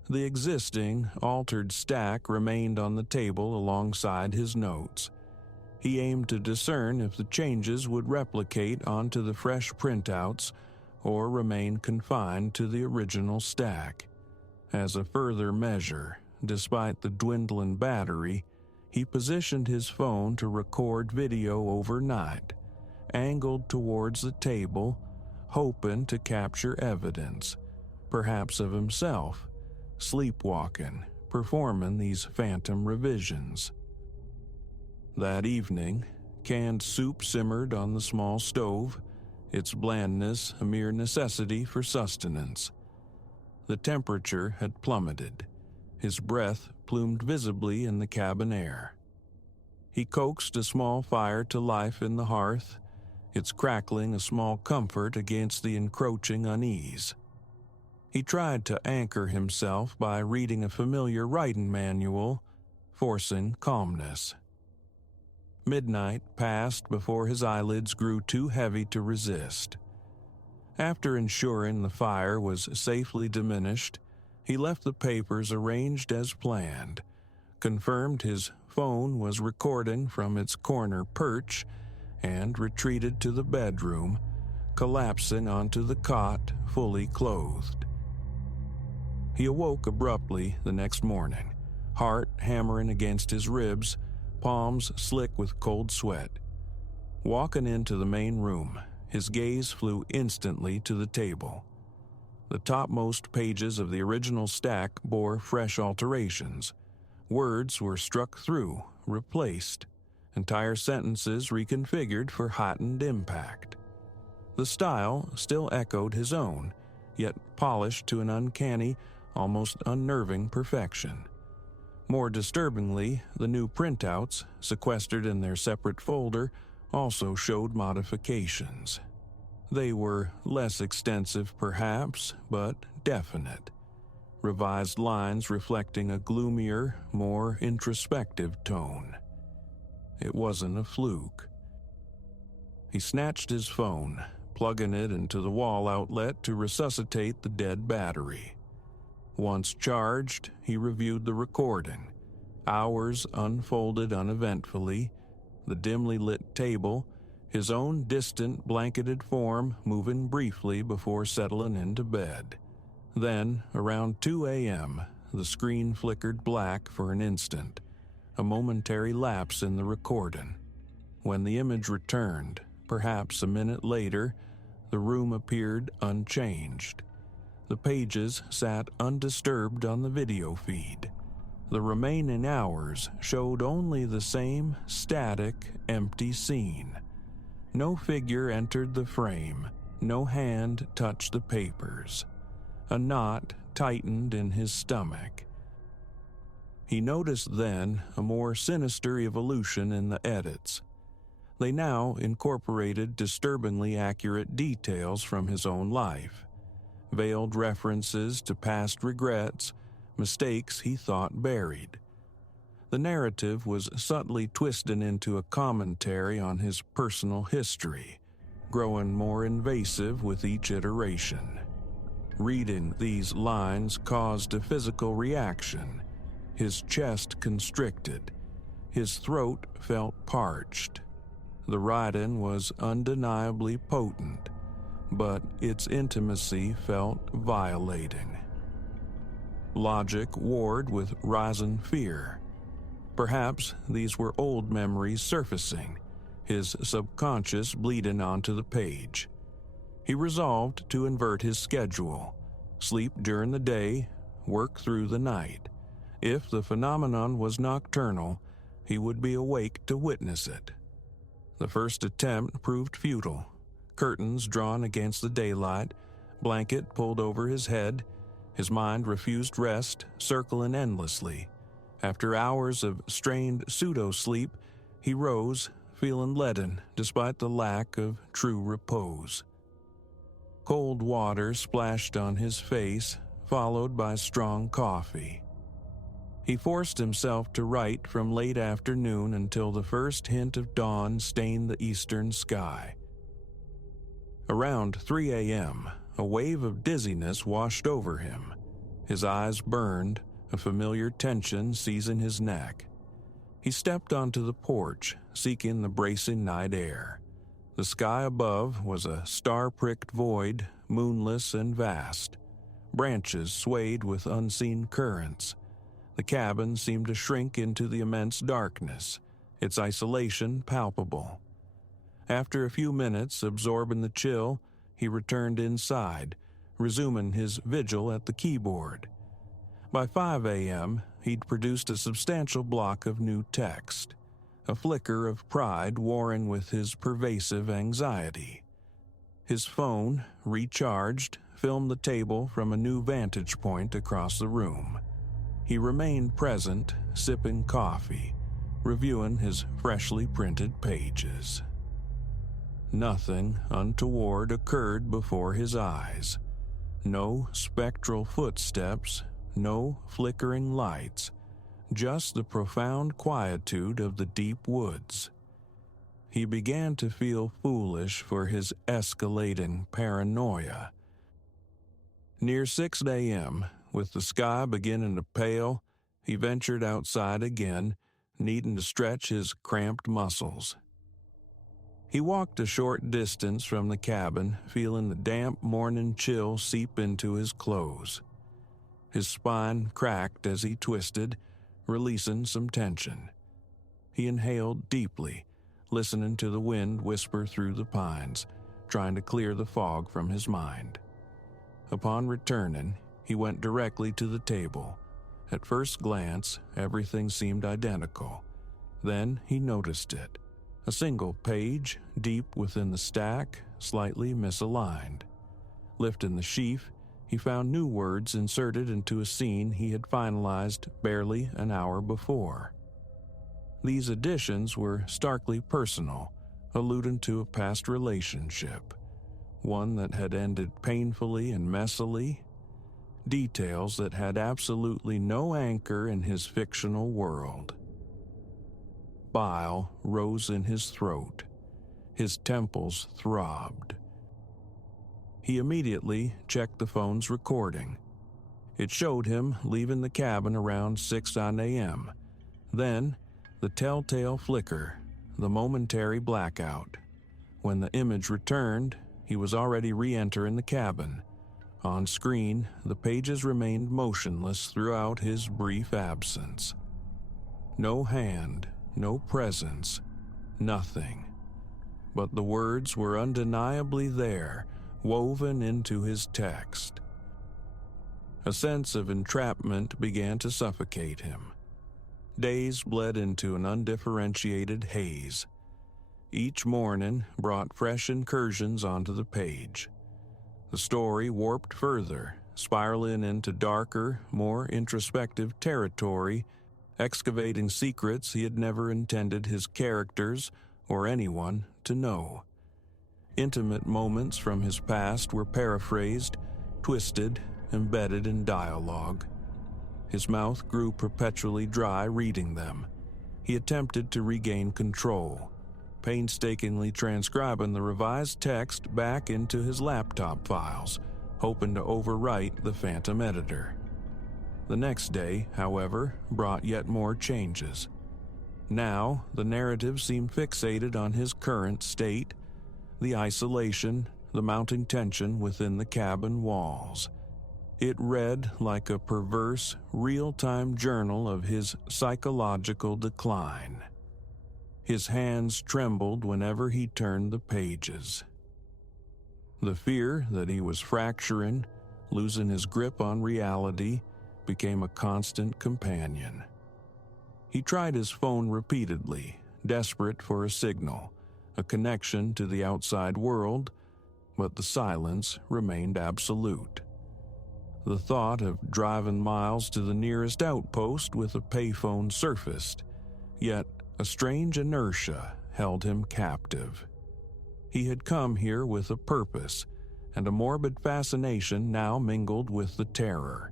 The existing, altered stack remained on the table alongside his notes. He aimed to discern if the changes would replicate onto the fresh printouts or remain confined to the original stack. As a further measure, despite the dwindling battery, he positioned his phone to record video overnight, angled towards the table, hoping to capture evidence, perhaps of himself, sleepwalking, performing these phantom revisions. That evening, canned soup simmered on the small stove, its blandness a mere necessity for sustenance. The temperature had plummeted. His breath plumed visibly in the cabin air. He coaxed a small fire to life in the hearth, its crackling a small comfort against the encroaching unease. He tried to anchor himself by reading a familiar writing manual, forcing calmness. Midnight passed before his eyelids grew too heavy to resist. After ensuring the fire was safely diminished, he left the papers arranged as planned, confirmed his phone was recording from its corner perch, and retreated to the bedroom, collapsing onto the cot fully clothed. He awoke abruptly the next morning, heart hammering against his ribs, palms slick with cold sweat. Walking into the main room, his gaze flew instantly to the table. The topmost pages of the original stack bore fresh alterations. Words were struck through, replaced, entire sentences reconfigured for heightened impact. The style still echoed his own, yet polished to an uncanny, almost unnerving perfection. More disturbingly, the new printouts, sequestered in their separate folder, also showed modifications. They were less extensive perhaps, but definite. Revised lines reflecting a gloomier, more introspective tone. It wasn't a fluke. He snatched his phone, plugging it into the wall outlet to resuscitate the dead battery. Once charged, he reviewed the recording. Hours unfolded uneventfully, the dimly lit table, his own distant blanketed form moving briefly before settling into bed. Then, around 2 a.m., the screen flickered black for an instant, a momentary lapse in the recording. When the image returned, perhaps a minute later, the room appeared unchanged. The pages sat undisturbed on the video feed. The remaining hours showed only the same static, empty scene. No figure entered the frame, no hand touched the papers. A knot tightened in his stomach. He noticed then a more sinister evolution in the edits. They now incorporated disturbingly accurate details from his own life, veiled references to past regrets, mistakes he thought buried. The narrative was subtly twisted into a commentary on his personal history, growing more invasive with each iteration. Reading these lines caused a physical reaction. His chest constricted. His throat felt parched. The writing was undeniably potent, but its intimacy felt violating. Logic warred with rising fear. Perhaps these were old memories surfacing, his subconscious bleeding onto the page. He resolved to invert his schedule, sleep during the day, work through the night. If the phenomenon was nocturnal, he would be awake to witness it. The first attempt proved futile. Curtains drawn against the daylight, blanket pulled over his head. His mind refused rest, circling endlessly. After hours of strained pseudo-sleep, he rose, feeling leaden despite the lack of true repose. Cold water splashed on his face, followed by strong coffee. He forced himself to write from late afternoon until the first hint of dawn stained the eastern sky. Around 3 a.m., a wave of dizziness washed over him. His eyes burned, a familiar tension seizing his neck. He stepped onto the porch, seeking the bracing night air. The sky above was a star-pricked void, moonless and vast. Branches swayed with unseen currents. The cabin seemed to shrink into the immense darkness, its isolation palpable. After a few minutes absorbing the chill, he returned inside, resuming his vigil at the keyboard. By 5 a.m., he'd produced a substantial block of new text, a flicker of pride warring with his pervasive anxiety. His phone, recharged, filmed the table from a new vantage point across the room. He remained present, sipping coffee, reviewing his freshly printed pages. Nothing untoward occurred before his eyes. No spectral footsteps, no flickering lights, just the profound quietude of the deep woods. He began to feel foolish for his escalating paranoia. Near 6 a.m., with the sky beginning to pale, he ventured outside again, needing to stretch his cramped muscles. He walked a short distance from the cabin, feeling the damp morning chill seep into his clothes. His spine cracked as he twisted, releasing some tension. He inhaled deeply, listening to the wind whisper through the pines, trying to clear the fog from his mind. Upon returning, he went directly to the table. At first glance, everything seemed identical. Then he noticed it. A single page, deep within the stack, slightly misaligned. Lifting the sheaf, he found new words inserted into a scene he had finalized barely an hour before. These additions were starkly personal, alluding to a past relationship, one that had ended painfully and messily, details that had absolutely no anchor in his fictional world. Bile rose in his throat. His temples throbbed. He immediately checked the phone's recording. It showed him leaving the cabin around 6 a.m. Then, the telltale flicker, the momentary blackout. When the image returned, he was already re-entering the cabin. On screen, the pages remained motionless throughout his brief absence. No hand, no presence, nothing. But the words were undeniably there, woven into his text. A sense of entrapment began to suffocate him. Days bled into an undifferentiated haze. Each morning brought fresh incursions onto the page. The story warped further, spiraling into darker, more introspective territory, excavating secrets he had never intended his characters or anyone to know. Intimate moments from his past were paraphrased, twisted, embedded in dialogue. His mouth grew perpetually dry reading them. He attempted to regain control, painstakingly transcribing the revised text back into his laptop files, hoping to overwrite the phantom editor. The next day, however, brought yet more changes. Now, the narrative seemed fixated on his current state, the isolation, the mounting tension within the cabin walls. It read like a perverse, real-time journal of his psychological decline. His hands trembled whenever he turned the pages. The fear that he was fracturing, losing his grip on reality, became a constant companion. He tried his phone repeatedly, desperate for a signal, a connection to the outside world, but the silence remained absolute. The thought of driving miles to the nearest outpost with a payphone surfaced, yet a strange inertia held him captive. He had come here with a purpose, and a morbid fascination now mingled with the terror.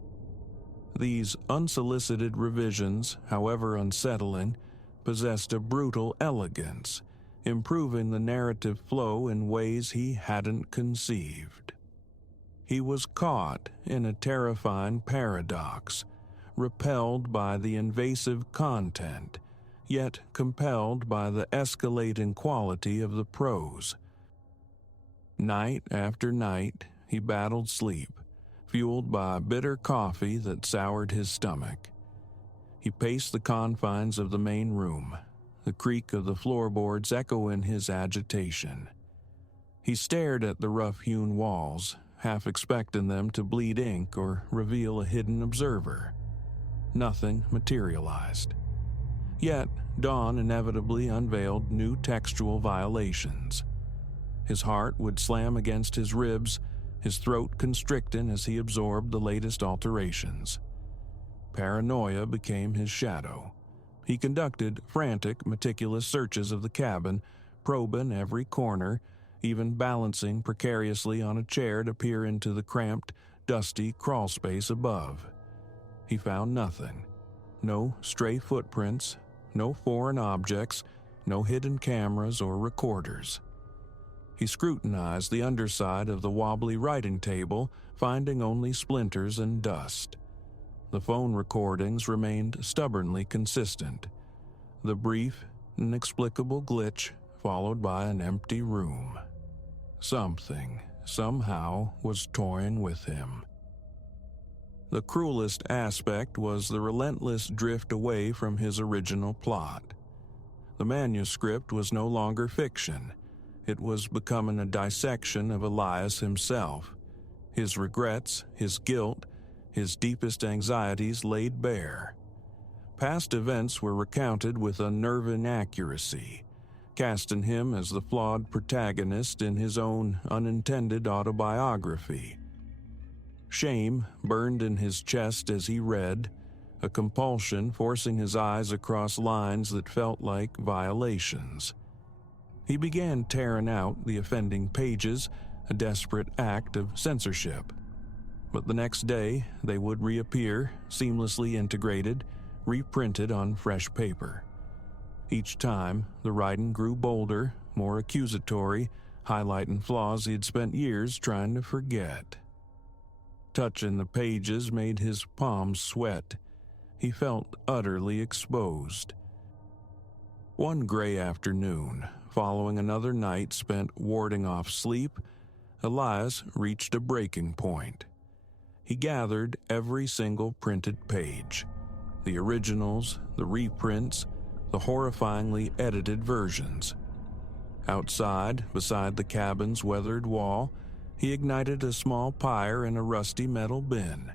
These unsolicited revisions, however unsettling, possessed a brutal elegance, improving the narrative flow in ways he hadn't conceived. He was caught in a terrifying paradox, repelled by the invasive content, yet compelled by the escalating quality of the prose. Night after night, he battled sleep, fueled by bitter coffee that soured his stomach. He paced the confines of the main room, the creak of the floorboards echoing his agitation. He stared at the rough-hewn walls, half expecting them to bleed ink or reveal a hidden observer. Nothing materialized. Yet, dawn inevitably unveiled new textual violations. His heart would slam against his ribs, his throat constricting as he absorbed the latest alterations. Paranoia became his shadow. He conducted frantic, meticulous searches of the cabin, probing every corner, even balancing precariously on a chair to peer into the cramped, dusty crawl space above. He found nothing. No stray footprints, no foreign objects, no hidden cameras or recorders. He scrutinized the underside of the wobbly writing table, finding only splinters and dust. The phone recordings remained stubbornly consistent. The brief, inexplicable glitch followed by an empty room. Something, somehow, was toying with him. The cruelest aspect was the relentless drift away from his original plot. The manuscript was no longer fiction. It was becoming a dissection of Elias himself. His regrets, his guilt, his deepest anxieties laid bare. Past events were recounted with unnerving accuracy, casting him as the flawed protagonist in his own unintended autobiography. Shame burned in his chest as he read, a compulsion forcing his eyes across lines that felt like violations. He began tearing out the offending pages, a desperate act of censorship. But the next day, they would reappear, seamlessly integrated, reprinted on fresh paper. Each time, the writing grew bolder, more accusatory, highlighting flaws he had spent years trying to forget. Touching the pages made his palms sweat. He felt utterly exposed. One gray afternoon, following another night spent warding off sleep, Elias reached a breaking point. He gathered every single printed page, the originals, the reprints, the horrifyingly edited versions. Outside, beside the cabin's weathered wall, he ignited a small pyre in a rusty metal bin.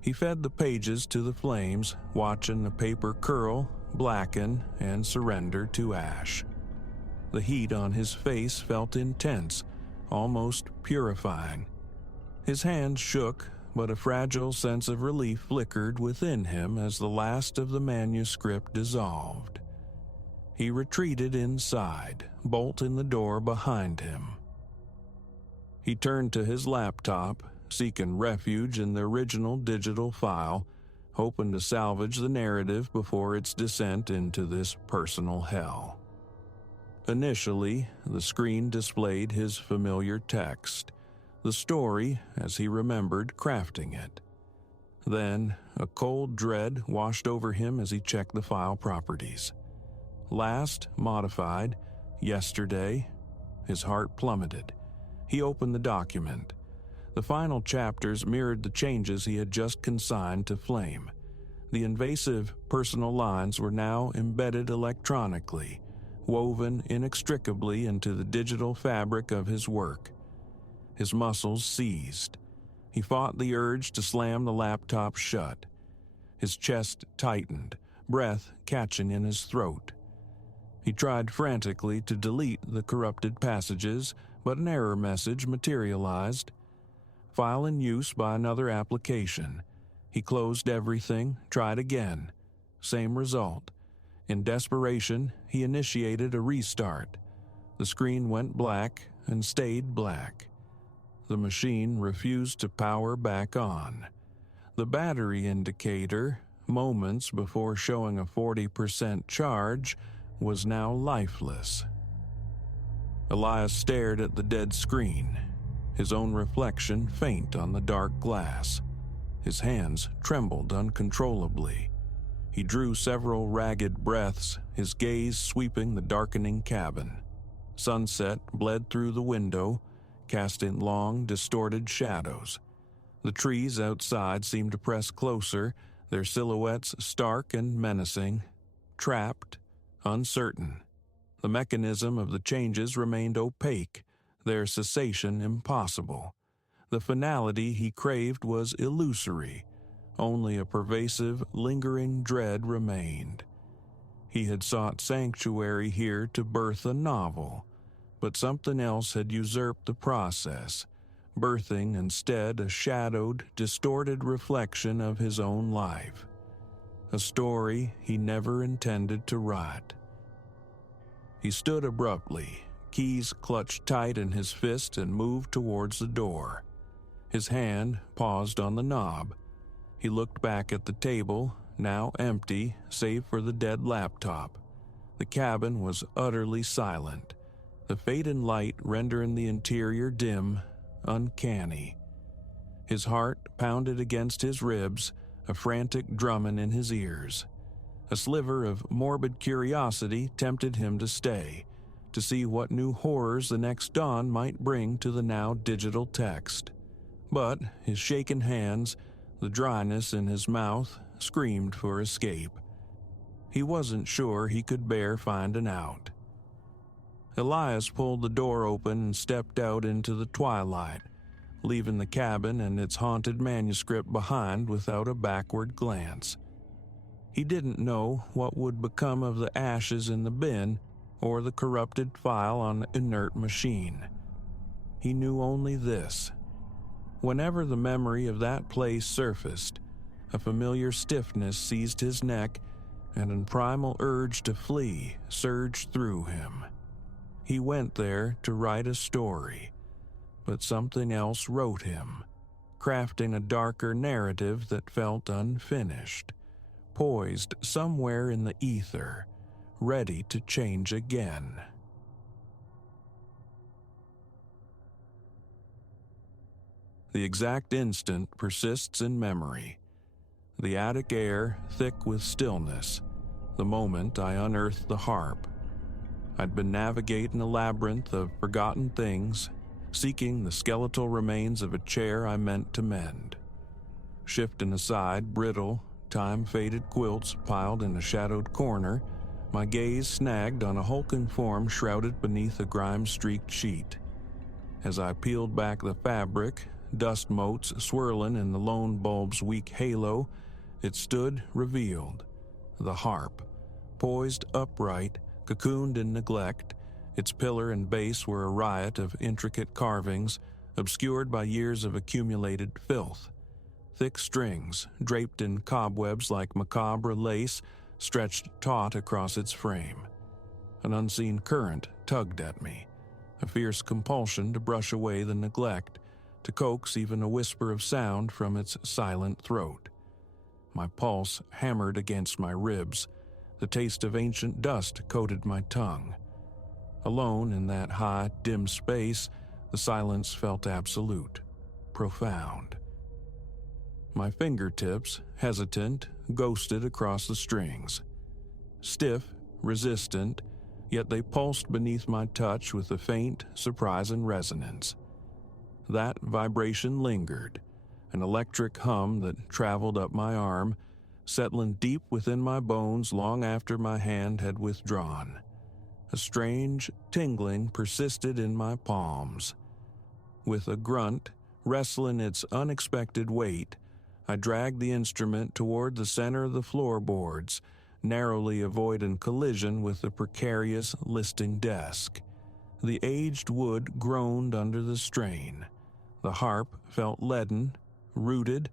He fed the pages to the flames, watching the paper curl, blacken, and surrender to ash. The heat on his face felt intense, almost purifying. His hands shook, but a fragile sense of relief flickered within him as the last of the manuscript dissolved. He retreated inside, bolting the door behind him. He turned to his laptop, seeking refuge in the original digital file, hoping to salvage the narrative before its descent into this personal hell. Initially, the screen displayed his familiar text, the story as he remembered crafting it. Then, a cold dread washed over him as he checked the file properties. Last modified, yesterday. His heart plummeted. He opened the document. The final chapters mirrored the changes he had just consigned to Flame. The invasive personal lines were now embedded electronically, woven inextricably into the digital fabric of his work. His muscles seized. He fought the urge to slam the laptop shut. His chest tightened, breath catching in his throat. He tried frantically to delete the corrupted passages, but an error message materialized. File in use by another application. He closed everything, tried again. Same result. In desperation, he initiated a restart. The screen went black and stayed black. The machine refused to power back on. The battery indicator, moments before showing a 40% charge, was now lifeless. Elias stared at the dead screen, his own reflection faint on the dark glass. His hands trembled uncontrollably. He drew several ragged breaths, his gaze sweeping the darkening cabin. Sunset bled through the window, casting long, distorted shadows. The trees outside seemed to press closer, their silhouettes stark and menacing, trapped, uncertain. The mechanism of the changes remained opaque, their cessation impossible. The finality he craved was illusory. Only a pervasive, lingering dread remained. He had sought sanctuary here to birth a novel, but something else had usurped the process, birthing instead a shadowed, distorted reflection of his own life. A story he never intended to write. He stood abruptly, keys clutched tight in his fist, and moved towards the door. His hand paused on the knob. He looked back at the table, now empty save for the dead laptop. The cabin was utterly silent, the fading light rendering the interior dim, uncanny. His heart pounded against his ribs, a frantic drumming in his ears. A sliver of morbid curiosity tempted him to stay, to see what new horrors the next dawn might bring to the now digital text. But his shaken hands, the dryness in his mouth, screamed for escape. He wasn't sure he could bear finding out. Elias pulled the door open and stepped out into the twilight, leaving the cabin and its haunted manuscript behind without a backward glance. He didn't know what would become of the ashes in the bin or the corrupted file on the inert machine. He knew only this. Whenever the memory of that place surfaced, a familiar stiffness seized his neck and a primal urge to flee surged through him. He went there to write a story, but something else wrote him, crafting a darker narrative that felt unfinished, poised somewhere in the ether, ready to change again. The exact instant persists in memory. The attic air thick with stillness, the moment I unearthed the harp. I'd been navigating a labyrinth of forgotten things, seeking the skeletal remains of a chair I meant to mend. Shifting aside brittle, time-faded quilts piled in a shadowed corner, my gaze snagged on a hulking form shrouded beneath a grime-streaked sheet. As I peeled back the fabric, dust motes swirling in the lone bulb's weak halo, it stood revealed. The harp, poised upright, cocooned in neglect, its pillar and base were a riot of intricate carvings, obscured by years of accumulated filth. Thick strings, draped in cobwebs like macabre lace, stretched taut across its frame. An unseen current tugged at me, a fierce compulsion to brush away the neglect, to coax even a whisper of sound from its silent throat. My pulse hammered against my ribs. The taste of ancient dust coated my tongue. Alone in that high, dim space, the silence felt absolute, profound. My fingertips, hesitant, ghosted across the strings. Stiff, resistant, yet they pulsed beneath my touch with a faint, surprising resonance. That vibration lingered, an electric hum that traveled up my arm, settling deep within my bones long after my hand had withdrawn. A strange tingling persisted in my palms. With a grunt, wrestling its unexpected weight, I dragged the instrument toward the center of the floorboards, narrowly avoiding collision with the precarious listing desk. The aged wood groaned under the strain. The harp felt leaden, rooted,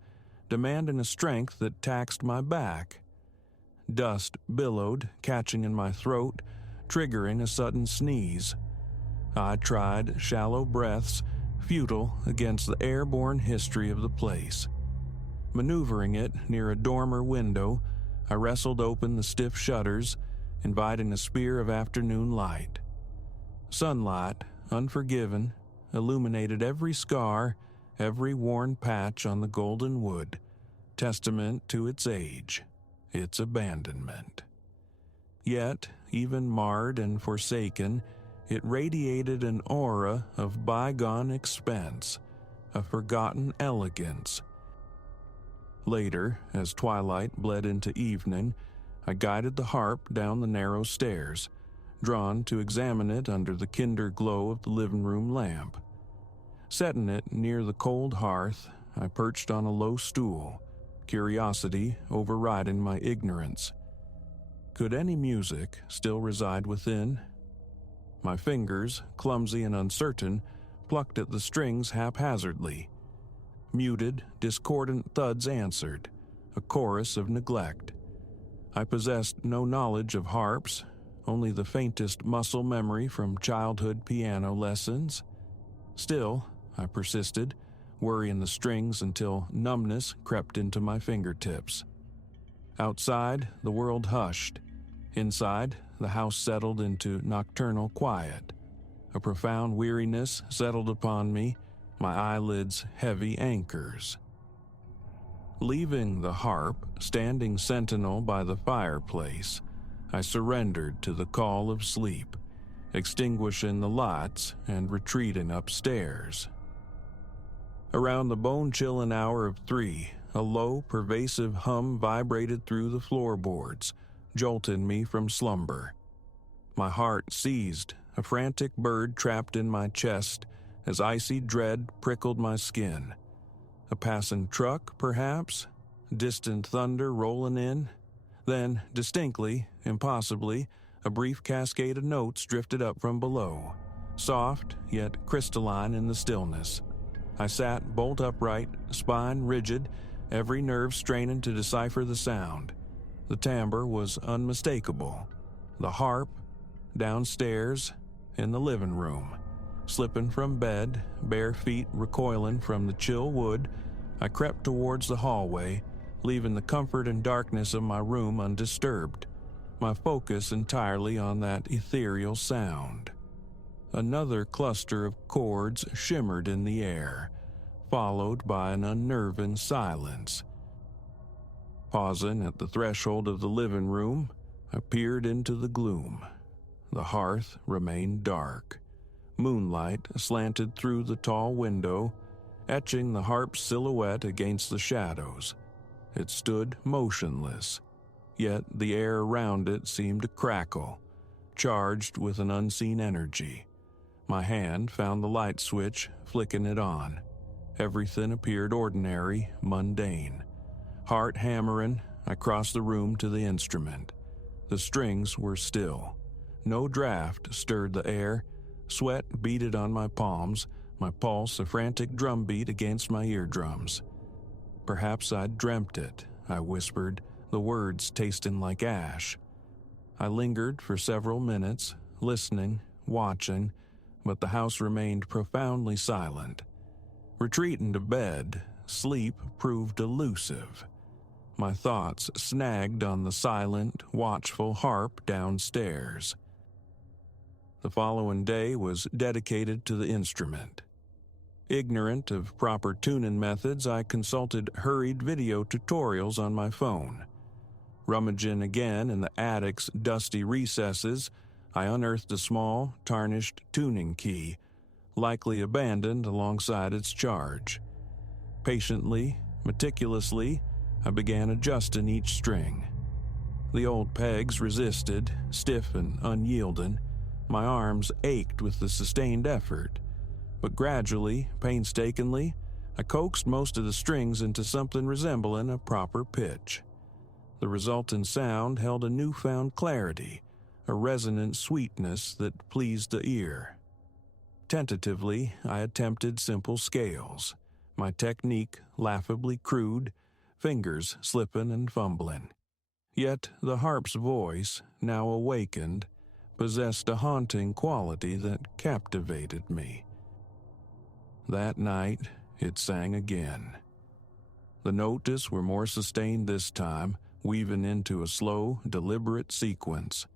demanding a strength that taxed my back. Dust billowed, catching in my throat, triggering a sudden sneeze. I tried shallow breaths, futile against the airborne history of the place. Maneuvering it near a dormer window, I wrestled open the stiff shutters, inviting a spear of afternoon light. Sunlight, unforgiving, illuminated every scar, every worn patch on the golden wood, testament to its age, its abandonment. Yet, even marred and forsaken, it radiated an aura of bygone expense, a forgotten elegance. Later, as twilight bled into evening, I guided the harp down the narrow stairs, drawn to examine it under the kinder glow of the living room lamp. Setting it near the cold hearth, I perched on a low stool, curiosity overriding my ignorance. Could any music still reside within? My fingers, clumsy and uncertain, plucked at the strings haphazardly. Muted, discordant thuds answered, a chorus of neglect. I possessed no knowledge of harps, only the faintest muscle memory from childhood piano lessons. Still, I persisted, worrying the strings until numbness crept into my fingertips. Outside, the world hushed. Inside, the house settled into nocturnal quiet. A profound weariness settled upon me, my eyelids heavy anchors. Leaving the harp, standing sentinel by the fireplace, I surrendered to the call of sleep, extinguishing the lights and retreating upstairs. Around the bone-chilling hour of 3, a low, pervasive hum vibrated through the floorboards, jolting me from slumber. My heart seized, a frantic bird trapped in my chest, as icy dread prickled my skin. A passing truck, perhaps? Distant thunder rolling in? Then, distinctly, impossibly, a brief cascade of notes drifted up from below, soft yet crystalline in the stillness. I sat bolt upright, spine rigid, every nerve straining to decipher the sound. The timbre was unmistakable. The harp, downstairs, in the living room. Slipping from bed, bare feet recoiling from the chill wood, I crept towards the hallway, leaving the comfort and darkness of my room undisturbed, my focus entirely on that ethereal sound. Another cluster of chords shimmered in the air, followed by an unnerving silence. Pausing at the threshold of the living room, I peered into the gloom. The hearth remained dark. Moonlight slanted through the tall window, etching the harp's silhouette against the shadows. It stood motionless, yet the air around it seemed to crackle, charged with an unseen energy. My hand found the light switch, flicking it on. Everything appeared ordinary, mundane. Heart hammering, I crossed the room to the instrument. The strings were still. No draft stirred the air. Sweat beaded on my palms, my pulse a frantic drumbeat against my eardrums. Perhaps I'd dreamt it, I whispered, the words tasting like ash. I lingered for several minutes, listening, watching, but the house remained profoundly silent. Retreating to bed, sleep proved elusive. My thoughts snagged on the silent, watchful harp downstairs. The following day was dedicated to the instrument. Ignorant of proper tuning methods, I consulted hurried video tutorials on my phone. Rummaging again in the attic's dusty recesses, I unearthed a small, tarnished tuning key, likely abandoned alongside its charge. Patiently, meticulously, I began adjusting each string. The old pegs resisted, stiff and unyielding. My arms ached with the sustained effort, but gradually, painstakingly, I coaxed most of the strings into something resembling a proper pitch. The resultant sound held a newfound clarity, a resonant sweetness that pleased the ear. Tentatively, I attempted simple scales, my technique laughably crude, fingers slipping and fumbling. Yet the harp's voice, now awakened, possessed a haunting quality that captivated me. That night, it sang again. The notes were more sustained this time, weaving into a slow, deliberate sequence.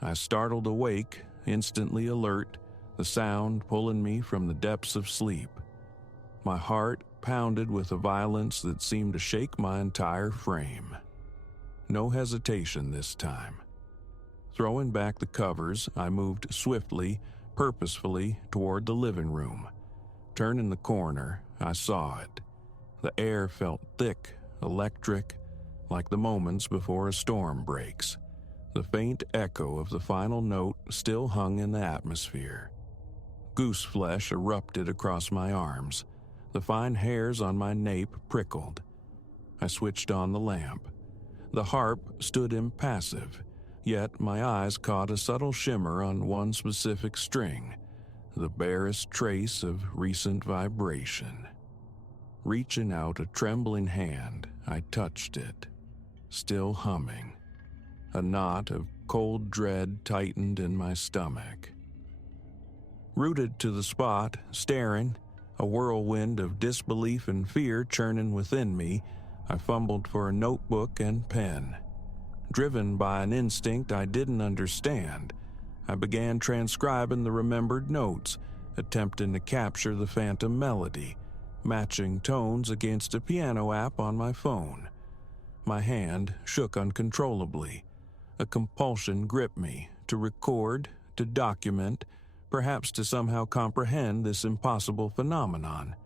I startled awake, instantly alert, the sound pulling me from the depths of sleep. My heart pounded with a violence that seemed to shake my entire frame. No hesitation this time. Throwing back the covers, I moved swiftly, purposefully toward the living room. Turning the corner, I saw it. The air felt thick, electric, like the moments before a storm breaks. The faint echo of the final note still hung in the atmosphere. Goose flesh erupted across my arms. The fine hairs on my nape prickled. I switched on the lamp. The harp stood impassive, yet my eyes caught a subtle shimmer on one specific string, the barest trace of recent vibration. Reaching out a trembling hand, I touched it, still humming. A knot of cold dread tightened in my stomach. Rooted to the spot, staring, a whirlwind of disbelief and fear churning within me, I fumbled for a notebook and pen. Driven by an instinct I didn't understand, I began transcribing the remembered notes, attempting to capture the phantom melody, matching tones against a piano app on my phone. My hand shook uncontrollably. A compulsion gripped me to record, to document, perhaps to somehow comprehend this impossible phenomenon.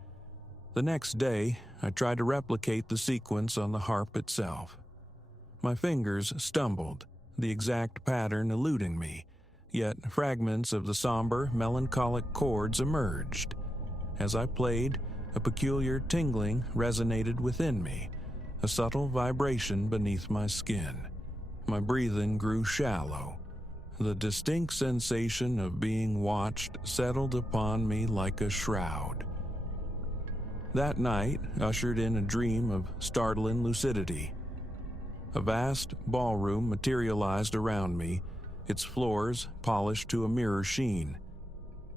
The next day, I tried to replicate the sequence on the harp itself. My fingers stumbled, the exact pattern eluding me, yet fragments of the somber, melancholic chords emerged. As I played, a peculiar tingling resonated within me, a subtle vibration beneath my skin. My breathing grew shallow. The distinct sensation of being watched settled upon me like a shroud. That night ushered in a dream of startling lucidity. A vast ballroom materialized around me, its floors polished to a mirror sheen.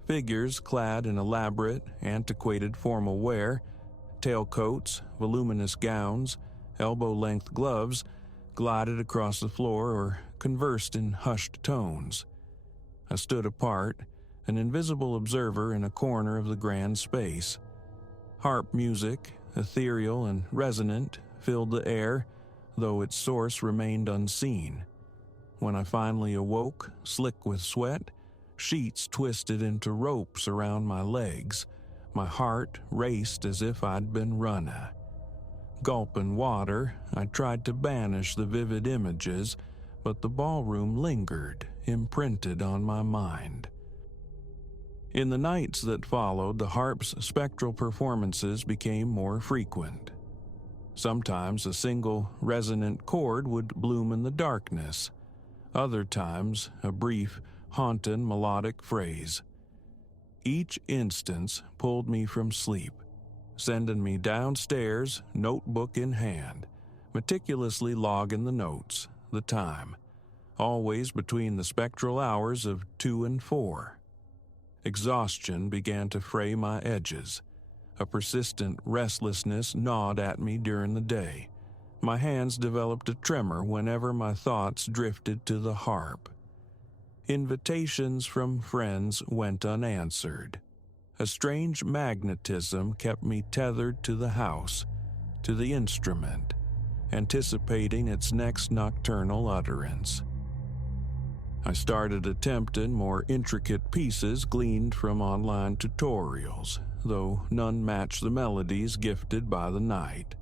Figures clad in elaborate, antiquated formal wear, tailcoats, voluminous gowns, elbow-length gloves, glided across the floor or conversed in hushed tones. I stood apart, an invisible observer in a corner of the grand space. Harp music, ethereal and resonant, filled the air, though its source remained unseen. When I finally awoke, slick with sweat, sheets twisted into ropes around my legs. My heart raced as if I'd been running. Gulping water, I tried to banish the vivid images, but the ballroom lingered, imprinted on my mind. In the nights that followed, the harp's spectral performances became more frequent. Sometimes a single resonant chord would bloom in the darkness. Other times, a brief, haunting melodic phrase. Each instance pulled me from sleep, sending me downstairs, notebook in hand, meticulously logging the notes, the time, always between the spectral hours of 2 and 4. Exhaustion began to fray my edges. A persistent restlessness gnawed at me during the day. My hands developed a tremor whenever my thoughts drifted to the harp. Invitations from friends went unanswered. A strange magnetism kept me tethered to the house, to the instrument, anticipating its next nocturnal utterance. I started attempting more intricate pieces gleaned from online tutorials, though none matched the melodies gifted by the night.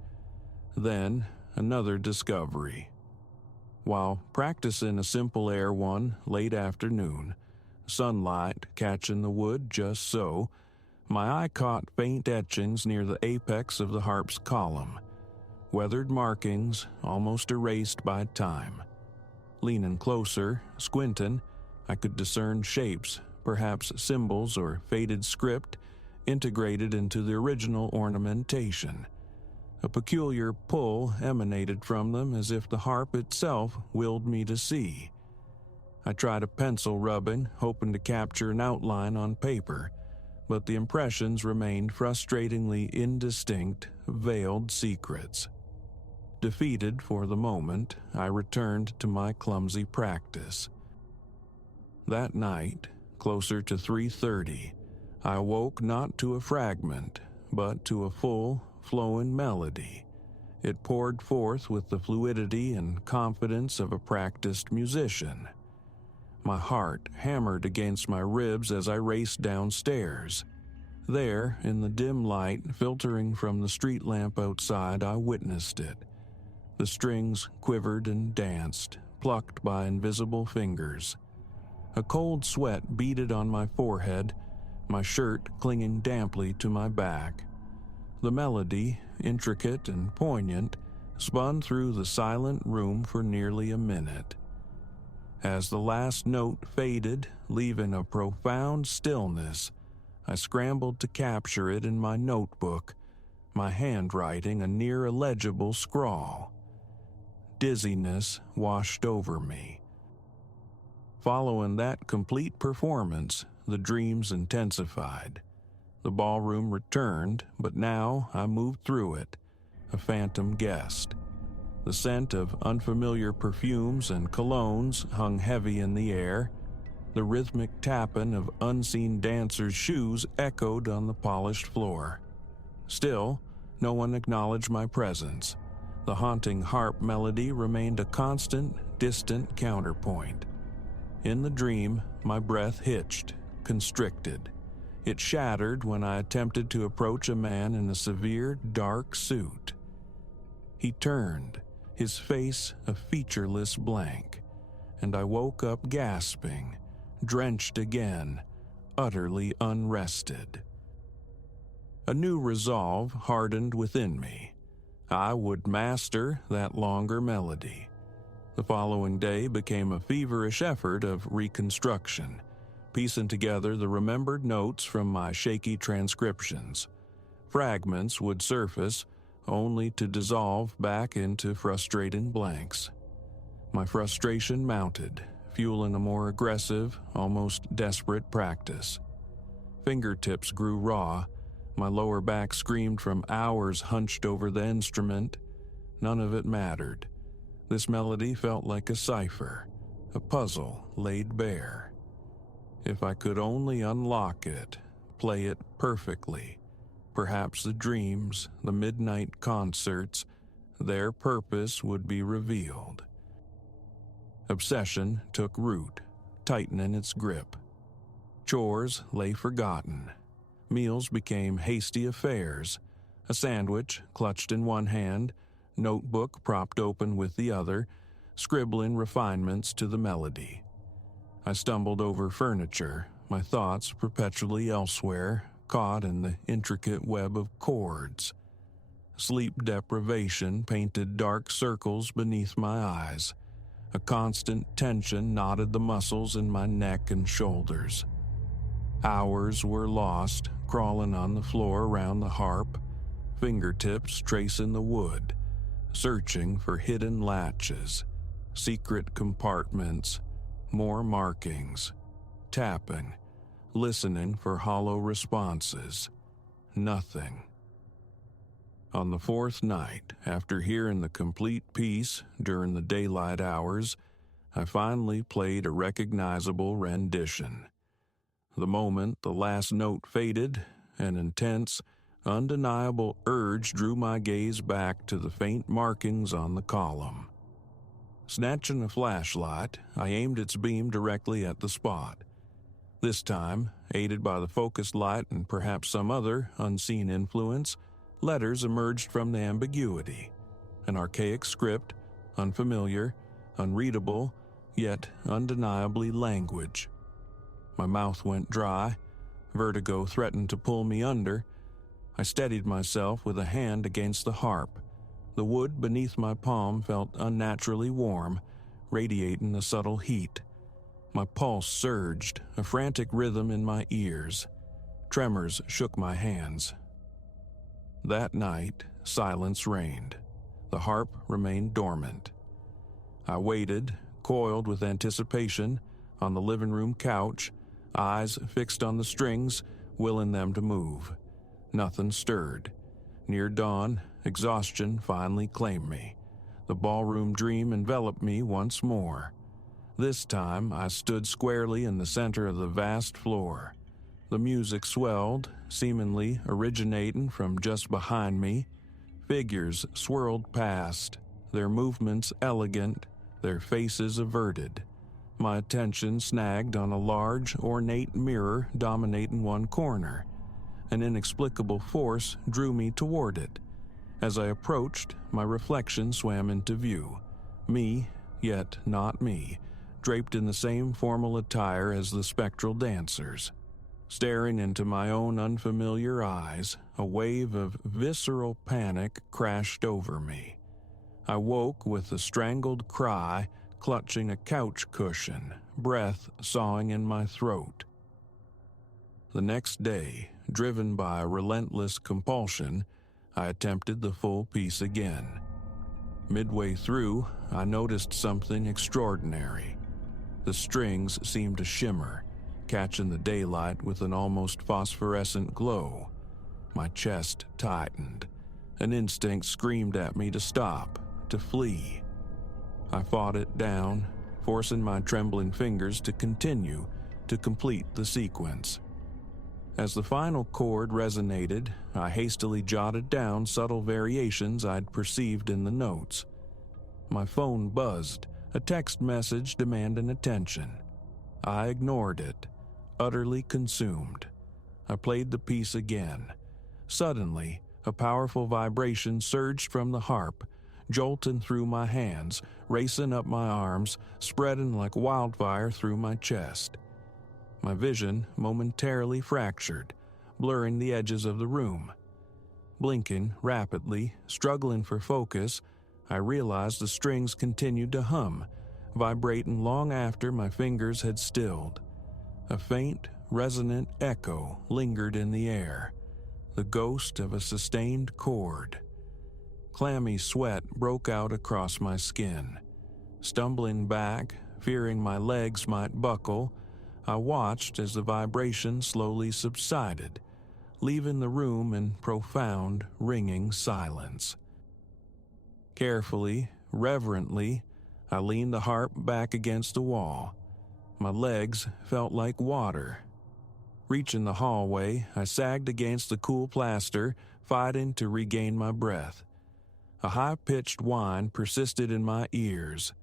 Then, another discovery. While practicing a simple air one late afternoon, sunlight catching the wood just so, my eye caught faint etchings near the apex of the harp's column, weathered markings almost erased by time. Leaning closer, squinting, I could discern shapes, perhaps symbols or faded script, integrated into the original ornamentation. A peculiar pull emanated from them as if the harp itself willed me to see. I tried a pencil rubbing, hoping to capture an outline on paper, but the impressions remained frustratingly indistinct, veiled secrets. Defeated for the moment, I returned to my clumsy practice. That night, closer to 3:30, I awoke not to a fragment, but to a full, flowing melody. It poured forth with the fluidity and confidence of a practiced musician. My heart hammered against my ribs as I raced downstairs. There, in the dim light filtering from the street lamp outside, I witnessed it. The strings quivered and danced, plucked by invisible fingers. A cold sweat beaded on my forehead, my shirt clinging damply to my back. The melody, intricate and poignant, spun through the silent room for nearly a minute. As the last note faded, leaving a profound stillness, I scrambled to capture it in my notebook, my handwriting a near illegible scrawl. Dizziness washed over me. Following that complete performance, the dreams intensified. The ballroom returned, but now I moved through it, a phantom guest. The scent of unfamiliar perfumes and colognes hung heavy in the air. The rhythmic tapping of unseen dancers' shoes echoed on the polished floor. Still, no one acknowledged my presence. The haunting harp melody remained a constant, distant counterpoint. In the dream, my breath hitched, constricted. It shattered when I attempted to approach a man in a severe, dark suit. He turned, his face a featureless blank, and I woke up gasping, drenched again, utterly unrested. A new resolve hardened within me. I would master that longer melody. The following day became a feverish effort of reconstruction, piecing together the remembered notes from my shaky transcriptions. Fragments would surface, only to dissolve back into frustrating blanks. My frustration mounted, fueling a more aggressive, almost desperate practice. Fingertips grew raw. My lower back screamed from hours hunched over the instrument. None of it mattered. This melody felt like a cipher, a puzzle laid bare. If I could only unlock it, play it perfectly, perhaps the dreams, the midnight concerts, their purpose would be revealed. Obsession took root, tightening its grip. Chores lay forgotten. Meals became hasty affairs, a sandwich clutched in one hand, notebook propped open with the other, scribbling refinements to the melody. I stumbled over furniture, my thoughts perpetually elsewhere, caught in the intricate web of chords. Sleep deprivation painted dark circles beneath my eyes. A constant tension knotted the muscles in my neck and shoulders. Hours were lost, crawling on the floor around the harp, fingertips tracing the wood, searching for hidden latches, secret compartments, more markings, tapping, listening for hollow responses. Nothing. On the fourth night, after hearing the complete piece during the daylight hours, I finally played a recognizable rendition. The moment the last note faded, an intense, undeniable urge drew my gaze back to the faint markings on the column. Snatching a flashlight, I aimed its beam directly at the spot. This time, aided by the focused light and perhaps some other unseen influence, letters emerged from the ambiguity. An archaic script, unfamiliar, unreadable, yet undeniably language. My mouth went dry. Vertigo threatened to pull me under. I steadied myself with a hand against the harp. The wood beneath my palm felt unnaturally warm, radiating a subtle heat. My pulse surged, a frantic rhythm in my ears. Tremors shook my hands. That night, silence reigned. The harp remained dormant. I waited, coiled with anticipation, on the living room couch, eyes fixed on the strings, willing them to move. Nothing stirred. Near dawn, exhaustion finally claimed me. The ballroom dream enveloped me once more. This time, I stood squarely in the center of the vast floor. The music swelled, seemingly originating from just behind me. Figures swirled past, their movements elegant, their faces averted. My attention snagged on a large, ornate mirror dominating one corner. An inexplicable force drew me toward it. As I approached, my reflection swam into view. Me, yet not me, draped in the same formal attire as the spectral dancers. Staring into my own unfamiliar eyes, a wave of visceral panic crashed over me. I woke with a strangled cry, clutching a couch cushion, breath sawing in my throat. The next day, driven by a relentless compulsion, I attempted the full piece again. Midway through, I noticed something extraordinary. The strings seemed to shimmer, catching the daylight with an almost phosphorescent glow. My chest tightened. An instinct screamed at me to stop, to flee. I fought it down, forcing my trembling fingers to continue, to complete the sequence. As the final chord resonated, I hastily jotted down subtle variations I'd perceived in the notes. My phone buzzed, a text message demanding attention. I ignored it, utterly consumed. I played the piece again. Suddenly, a powerful vibration surged from the harp, jolting through my hands, racing up my arms, spreading like wildfire through my chest. My vision momentarily fractured, blurring the edges of the room. Blinking rapidly, struggling for focus, I realized the strings continued to hum, vibrating long after my fingers had stilled. A faint, resonant echo lingered in the air, the ghost of a sustained chord. Clammy sweat broke out across my skin. Stumbling back, fearing my legs might buckle, I watched as the vibration slowly subsided, leaving the room in profound, ringing silence. Carefully, reverently, I leaned the harp back against the wall. My legs felt like water. Reaching the hallway, I sagged against the cool plaster, fighting to regain my breath. A high-pitched whine persisted in my ears.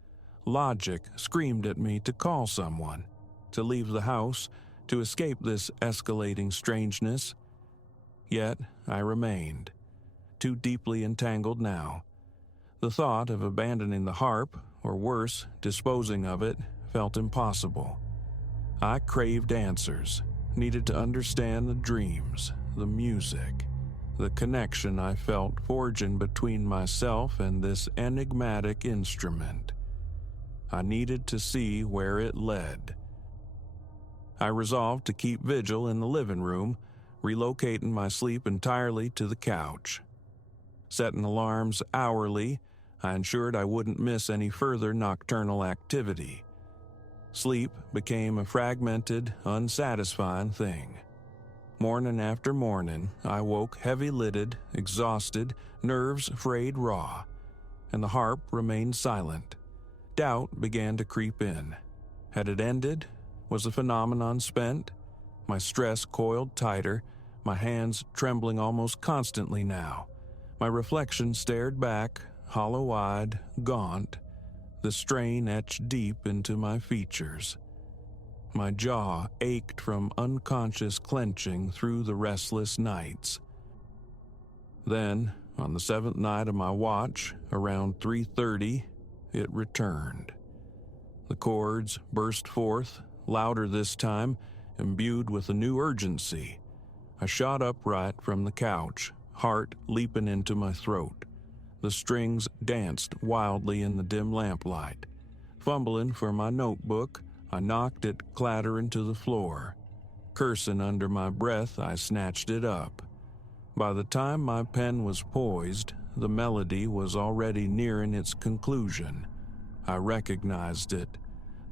Logic screamed at me to call someone, to leave the house, to escape this escalating strangeness. Yet I remained, too deeply entangled now. The thought of abandoning the harp, or worse, disposing of it, felt impossible. I craved answers, needed to understand the dreams, the music, the connection I felt forging between myself and this enigmatic instrument. I needed to see where it led. I resolved to keep vigil in the living room, relocating my sleep entirely to the couch. Setting alarms hourly, I ensured I wouldn't miss any further nocturnal activity. Sleep became a fragmented, unsatisfying thing. Morning after morning, I woke heavy-lidded, exhausted, nerves frayed raw, and the harp remained silent. Doubt began to creep in. Had it ended? Was the phenomenon spent? My stress coiled tighter, my hands trembling almost constantly now. My reflection stared back, hollow-eyed, gaunt, the strain etched deep into my features. My jaw ached from unconscious clenching through the restless nights. Then, on the 7th night of my watch, around 3:30, it returned. The chords burst forth, louder this time, imbued with a new urgency. I shot upright from the couch, heart leaping into my throat. The strings danced wildly in the dim lamplight. Fumbling for my notebook, I knocked it clattering to the floor. Cursing under my breath, I snatched it up. By the time my pen was poised, the melody was already nearing its conclusion. I recognized it,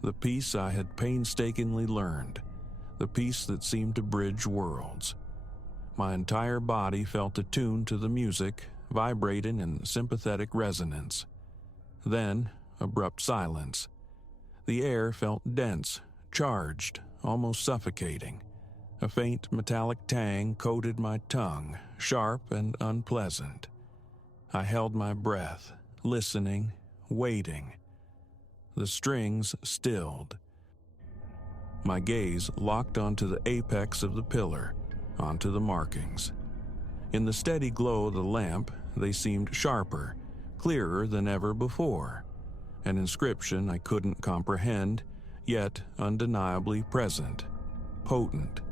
the piece I had painstakingly learned, the piece that seemed to bridge worlds. My entire body felt attuned to the music, vibrating in sympathetic resonance. Then, abrupt silence. The air felt dense, charged, almost suffocating. A faint metallic tang coated my tongue, sharp and unpleasant. I held my breath, listening, waiting. The strings stilled. My gaze locked onto the apex of the pillar, onto the markings. In the steady glow of the lamp, they seemed sharper, clearer than ever before. An inscription I couldn't comprehend, yet undeniably present, potent.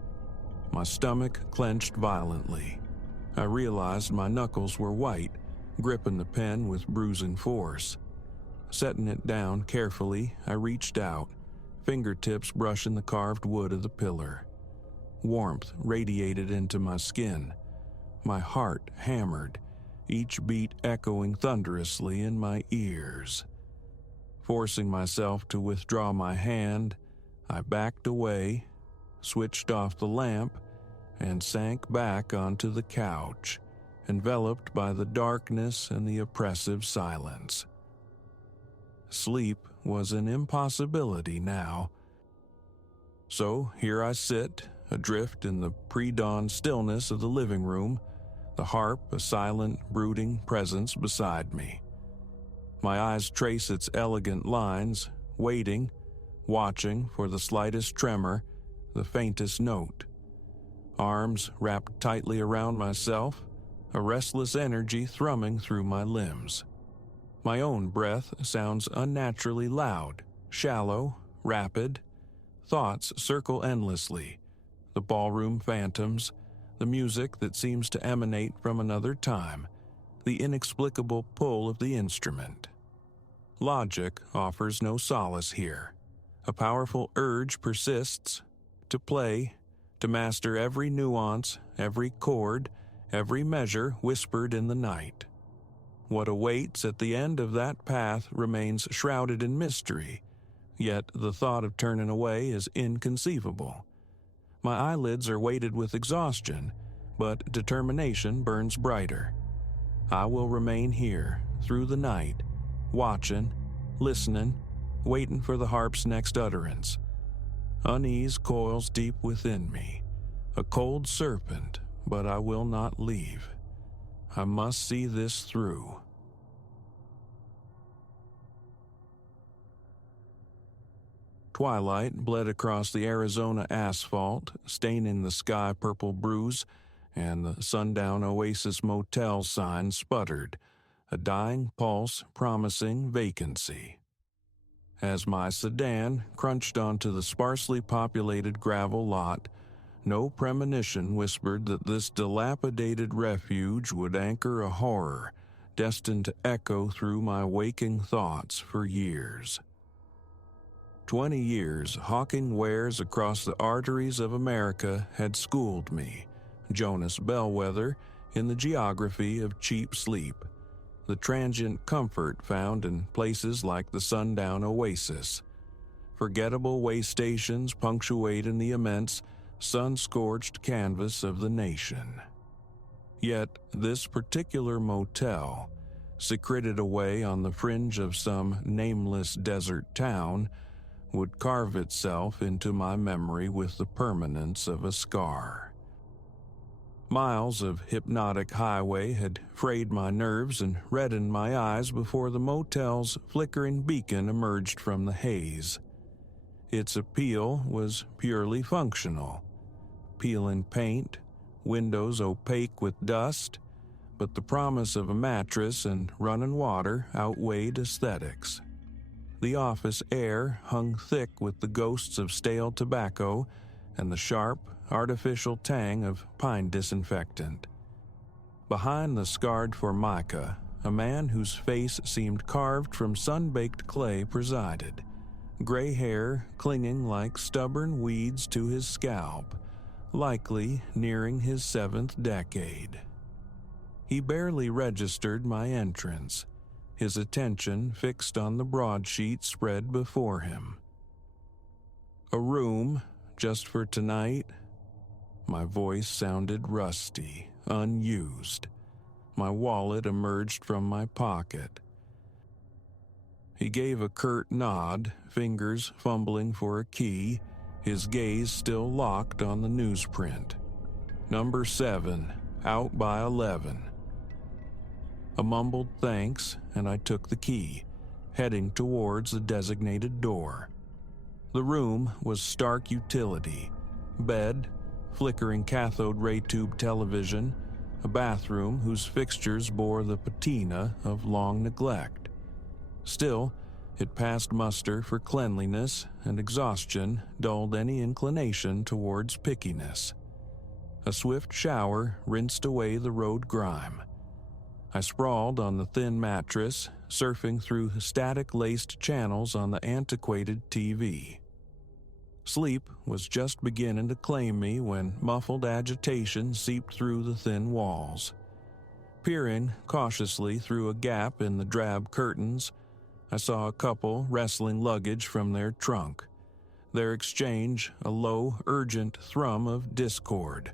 My stomach clenched violently. I realized my knuckles were white, gripping the pen with bruising force. Setting it down carefully, I reached out, fingertips brushing the carved wood of the pillar. Warmth radiated into my skin. My heart hammered, each beat echoing thunderously in my ears. Forcing myself to withdraw my hand, I backed away, switched off the lamp, and sank back onto the couch, enveloped by the darkness and the oppressive silence. Sleep was an impossibility now. So here I sit, adrift in the pre-dawn stillness of the living room, the harp a silent, brooding presence beside me. My eyes trace its elegant lines, waiting, watching for the slightest tremor, the faintest note. Arms wrapped tightly around myself, a restless energy thrumming through my limbs. My own breath sounds unnaturally loud, shallow, rapid. Thoughts circle endlessly. The ballroom phantoms, the music that seems to emanate from another time, the inexplicable pull of the instrument. Logic offers no solace here. A powerful urge persists to play, to master every nuance, every chord, every measure whispered in the night. What awaits at the end of that path remains shrouded in mystery, yet the thought of turning away is inconceivable. My eyelids are weighted with exhaustion, but determination burns brighter. I will remain here, through the night, watching, listening, waiting for the harp's next utterance. Unease coils deep within me, a cold serpent, but I will not leave. I must see this through. Twilight bled across the Arizona asphalt, staining the sky purple bruise, and the sundown Oasis Motel sign sputtered, a dying pulse promising vacancy. As my sedan crunched onto the sparsely populated gravel lot, no premonition whispered that this dilapidated refuge would anchor a horror destined to echo through my waking thoughts for years. 20 years hawking wares across the arteries of America had schooled me, Jonas Bellwether, in the geography of cheap sleep, the transient comfort found in places like the sundown oasis. Forgettable way stations punctuating the immense, sun-scorched canvas of the nation. Yet this particular motel, secreted away on the fringe of some nameless desert town, would carve itself into my memory with the permanence of a scar. Miles of hypnotic highway had frayed my nerves and reddened my eyes before the motel's flickering beacon emerged from the haze. Its appeal was purely functional. Peeling paint, windows opaque with dust, but the promise of a mattress and running water outweighed aesthetics. The office air hung thick with the ghosts of stale tobacco and the sharp, artificial tang of pine disinfectant. Behind the scarred formica, a man whose face seemed carved from sun-baked clay presided, gray hair clinging like stubborn weeds to his scalp, likely nearing his 7th decade. He barely registered my entrance, his attention fixed on the broadsheet spread before him. A room, just for tonight? My voice sounded rusty, unused. My wallet emerged from my pocket. He gave a curt nod, fingers fumbling for a key, his gaze still locked on the newsprint. Number 7, out by 11. A mumbled thanks, and I took the key, heading towards the designated door. The room was stark utility: bed, flickering cathode ray tube television, a bathroom whose fixtures bore the patina of long neglect. Still, it passed muster for cleanliness, and exhaustion dulled any inclination towards pickiness. A swift shower rinsed away the road grime. I sprawled on the thin mattress, surfing through static-laced channels on the antiquated TV. Sleep was just beginning to claim me when muffled agitation seeped through the thin walls. Peering cautiously through a gap in the drab curtains, I saw a couple wrestling luggage from their trunk, their exchange a low, urgent thrum of discord.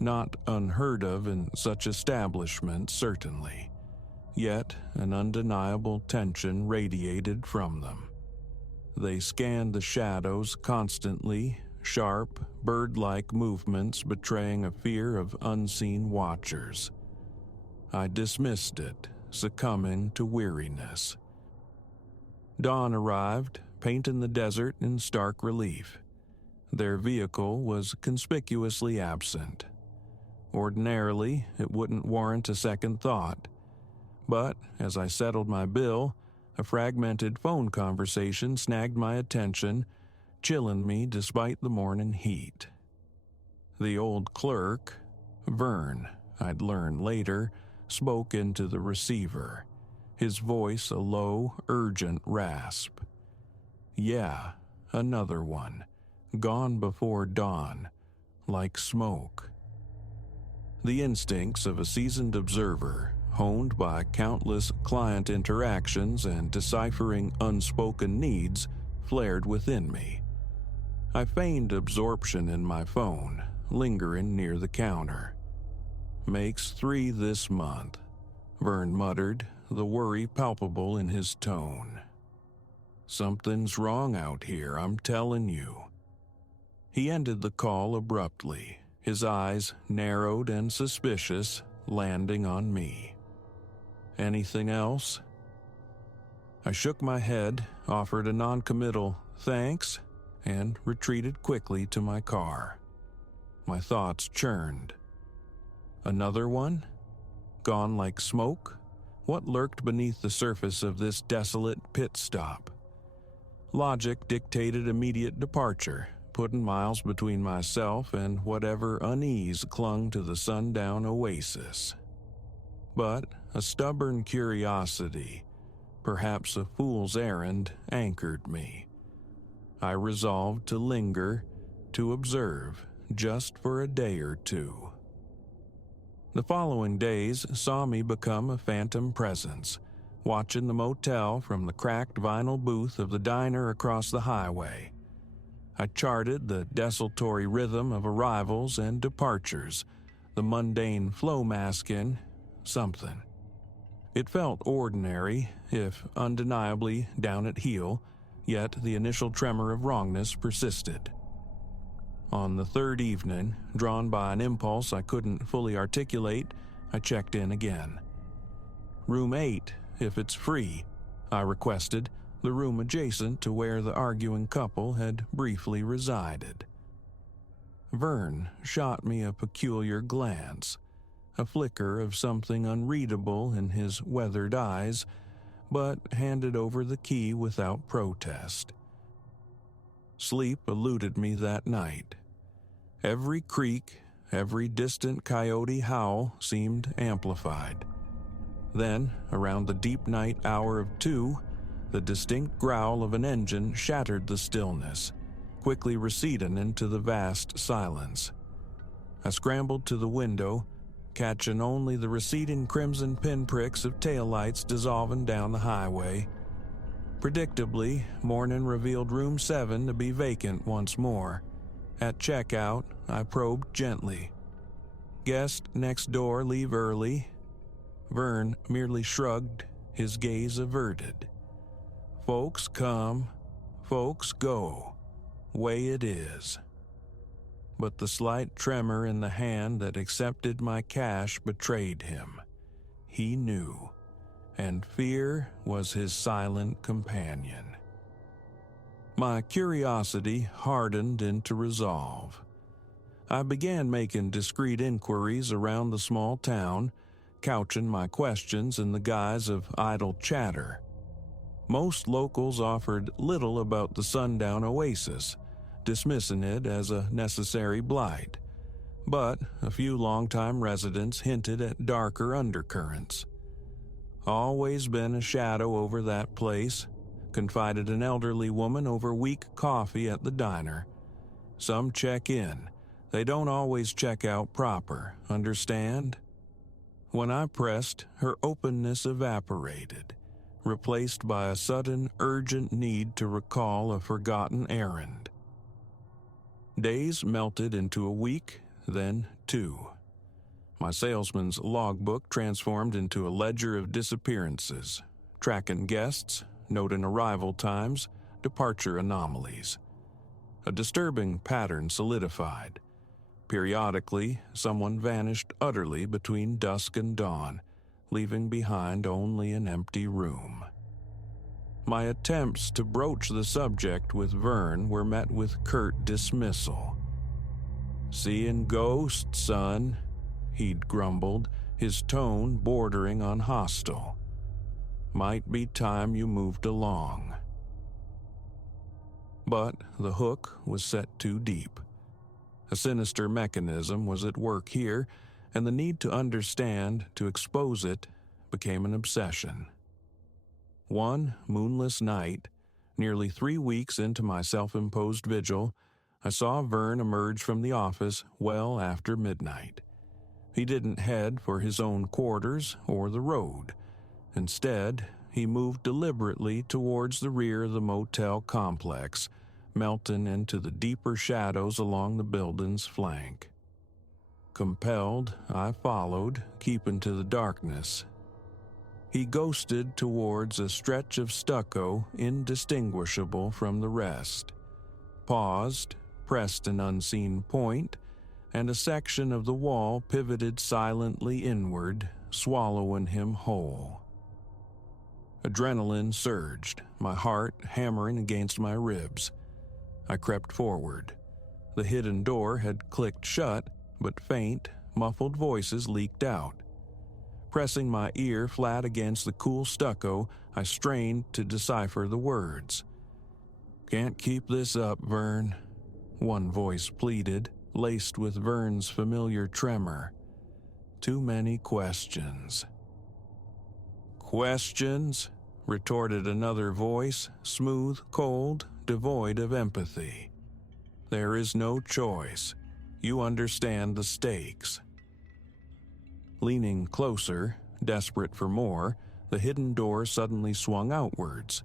Not unheard of in such establishments, certainly, yet an undeniable tension radiated from them. They scanned the shadows constantly, sharp, bird-like movements betraying a fear of unseen watchers. I dismissed it, succumbing to weariness. Dawn arrived, painting the desert in stark relief. Their vehicle was conspicuously absent. Ordinarily, it wouldn't warrant a second thought. But as I settled my bill, a fragmented phone conversation snagged my attention, chilling me despite the morning heat. The old clerk, Vern, I'd learn later, spoke into the receiver, his voice a low, urgent rasp. Yeah, another one, gone before dawn, like smoke. The instincts of a seasoned observer, honed by countless client interactions and deciphering unspoken needs, flared within me. I feigned absorption in my phone, lingering near the counter. "Makes 3 this month," Vern muttered, the worry palpable in his tone. "Something's wrong out here, I'm telling you." He ended the call abruptly, his eyes narrowed and suspicious, landing on me. "Anything else?" I shook my head, offered a non-committal "thanks," and retreated quickly to my car. My thoughts churned. Another one? Gone like smoke? What lurked beneath the surface of this desolate pit stop? Logic dictated immediate departure, putting miles between myself and whatever unease clung to the sundown oasis. But a stubborn curiosity, perhaps a fool's errand, anchored me. I resolved to linger, to observe, just for a day or two. The following days saw me become a phantom presence, watching the motel from the cracked vinyl booth of the diner across the highway. I charted the desultory rhythm of arrivals and departures, the mundane flow masking something. It felt ordinary, if undeniably down at heel, yet the initial tremor of wrongness persisted. On the third evening, drawn by an impulse I couldn't fully articulate, I checked in again. "Room 8, if it's free," I requested, the room adjacent to where the arguing couple had briefly resided. Vern shot me a peculiar glance, a flicker of something unreadable in his weathered eyes, but handed over the key without protest. Sleep eluded me that night. Every creak, every distant coyote howl seemed amplified. Then, around the deep night hour of 2, the distinct growl of an engine shattered the stillness, quickly receding into the vast silence. I scrambled to the window, catching only the receding crimson pinpricks of taillights dissolving down the highway. Predictably, morning revealed room 7 to be vacant once more. At checkout, I probed gently. "Guest next door leave early?" Vern merely shrugged, his gaze averted. "Folks come, folks go. Way it is." But the slight tremor in the hand that accepted my cash betrayed him. He knew, and fear was his silent companion. My curiosity hardened into resolve. I began making discreet inquiries around the small town, couching my questions in the guise of idle chatter. Most locals offered little about the sundown oasis, dismissing it as a necessary blight, but a few longtime residents hinted at darker undercurrents. "Always been a shadow over that place," confided an elderly woman over weak coffee at the diner. "Some check in. They don't always check out proper, understand?" When I pressed, her openness evaporated, replaced by a sudden, urgent need to recall a forgotten errand. Days melted into a week, then 2. My salesman's logbook transformed into a ledger of disappearances, tracking guests, noting arrival times, departure anomalies. A disturbing pattern solidified. Periodically, someone vanished utterly between dusk and dawn, leaving behind only an empty room. My attempts to broach the subject with Vern were met with curt dismissal. "Seeing ghosts, son," he'd grumbled, his tone bordering on hostile. "Might be time you moved along." But the hook was set too deep. A sinister mechanism was at work here, and the need to understand, to expose it, became an obsession. One moonless night, nearly 3 weeks into my self-imposed vigil, I saw Vern emerge from the office well after midnight. He didn't head for his own quarters or the road. Instead, he moved deliberately towards the rear of the motel complex, melting into the deeper shadows along the building's flank. Compelled, I followed, keeping to the darkness. He ghosted towards a stretch of stucco indistinguishable from the rest, paused, pressed an unseen point, and a section of the wall pivoted silently inward, swallowing him whole. Adrenaline surged, my heart hammering against my ribs. I crept forward. The hidden door had clicked shut, but faint, muffled voices leaked out. Pressing my ear flat against the cool stucco, I strained to decipher the words. "Can't keep this up, Vern," one voice pleaded, laced with Vern's familiar tremor. "Too many questions." "Questions?" retorted another voice, smooth, cold, devoid of empathy. "There is no choice. You understand the stakes." Leaning closer, desperate for more, the hidden door suddenly swung outwards.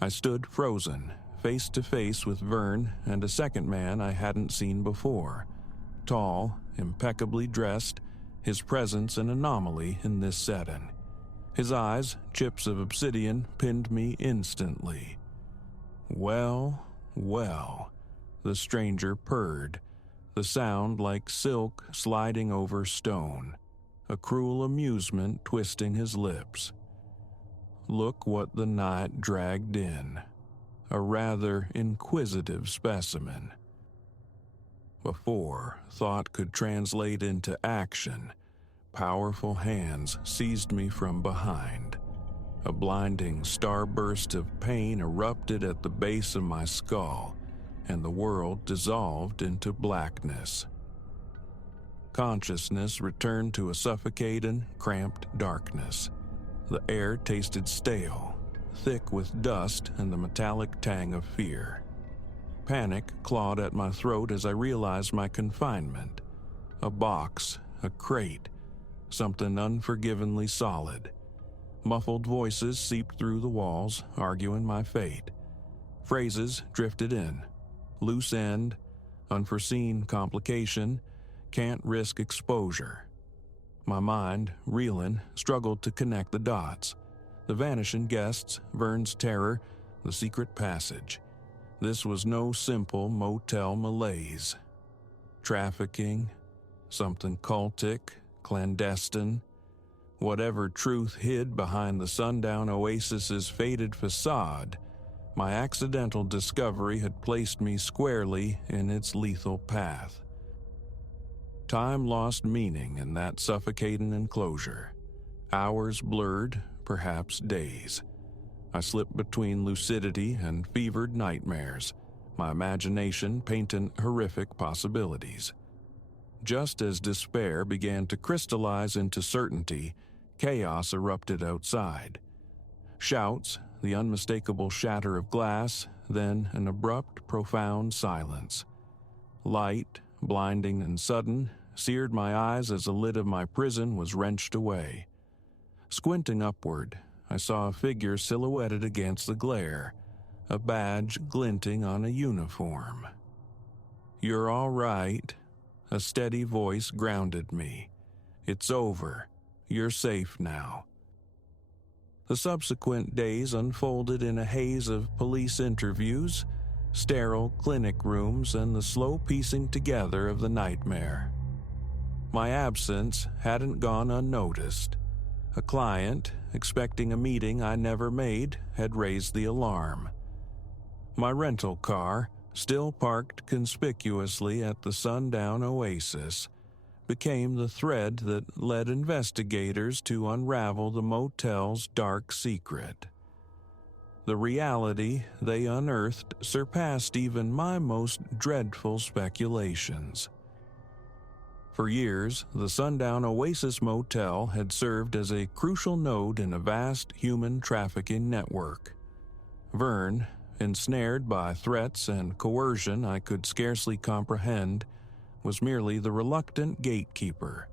I stood frozen, face to face with Vern and a second man I hadn't seen before. Tall, impeccably dressed, his presence an anomaly in this setting. His eyes, chips of obsidian, pinned me instantly. Well, well, the stranger purred, the sound like silk sliding over stone, a cruel amusement twisting his lips. Look what the night dragged in, a rather inquisitive specimen. Before thought could translate into action, powerful hands seized me from behind. A blinding starburst of pain erupted at the base of my skull, and the world dissolved into blackness. Consciousness returned to a suffocating, cramped darkness. The air tasted stale, thick with dust and the metallic tang of fear. Panic clawed at my throat as I realized my confinement. A box, a crate, something unforgivingly solid. Muffled voices seeped through the walls, arguing my fate. Phrases drifted in. Loose end, unforeseen complication, can't risk exposure. My mind, reeling, struggled to connect the dots. The vanishing guests, Vern's terror, the secret passage. This was no simple motel malaise. Trafficking, something cultic, clandestine. Whatever truth hid behind the sundown oasis's faded facade, my accidental discovery had placed me squarely in its lethal path. Time lost meaning in that suffocating enclosure. Hours blurred, perhaps days. I slipped between lucidity and fevered nightmares, my imagination painting horrific possibilities. Just as despair began to crystallize into certainty, chaos erupted outside. Shouts, the unmistakable shatter of glass, then an abrupt, profound silence. Light, blinding and sudden, seared my eyes as the lid of my prison was wrenched away. Squinting upward, I saw a figure silhouetted against the glare, a badge glinting on a uniform. "You're all right," a steady voice grounded me. "It's over. You're safe now." The subsequent days unfolded in a haze of police interviews, sterile clinic rooms, and the slow piecing together of the nightmare. My absence hadn't gone unnoticed. A client, expecting a meeting I never made, had raised the alarm. My rental car, still parked conspicuously at the sundown oasis, became the thread that led investigators to unravel the motel's dark secret. The reality they unearthed surpassed even my most dreadful speculations. For years, the Sundown Oasis Motel had served as a crucial node in a vast human trafficking network. Vern, ensnared by threats and coercion I could scarcely comprehend, was merely the reluctant gatekeeper.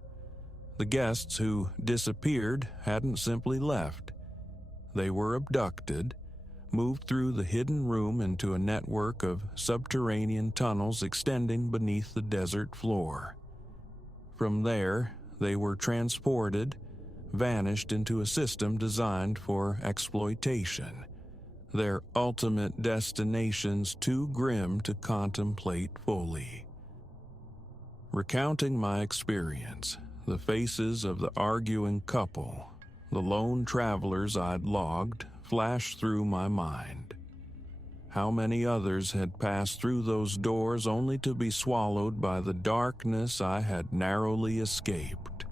The guests who disappeared hadn't simply left. They were abducted, moved through the hidden room into a network of subterranean tunnels extending beneath the desert floor. From there, they were transported, vanished into a system designed for exploitation, their ultimate destinations too grim to contemplate fully. Recounting my experience, the faces of the arguing couple, the lone travelers I'd logged, flashed through my mind. How many others had passed through those doors only to be swallowed by the darkness I had narrowly escaped?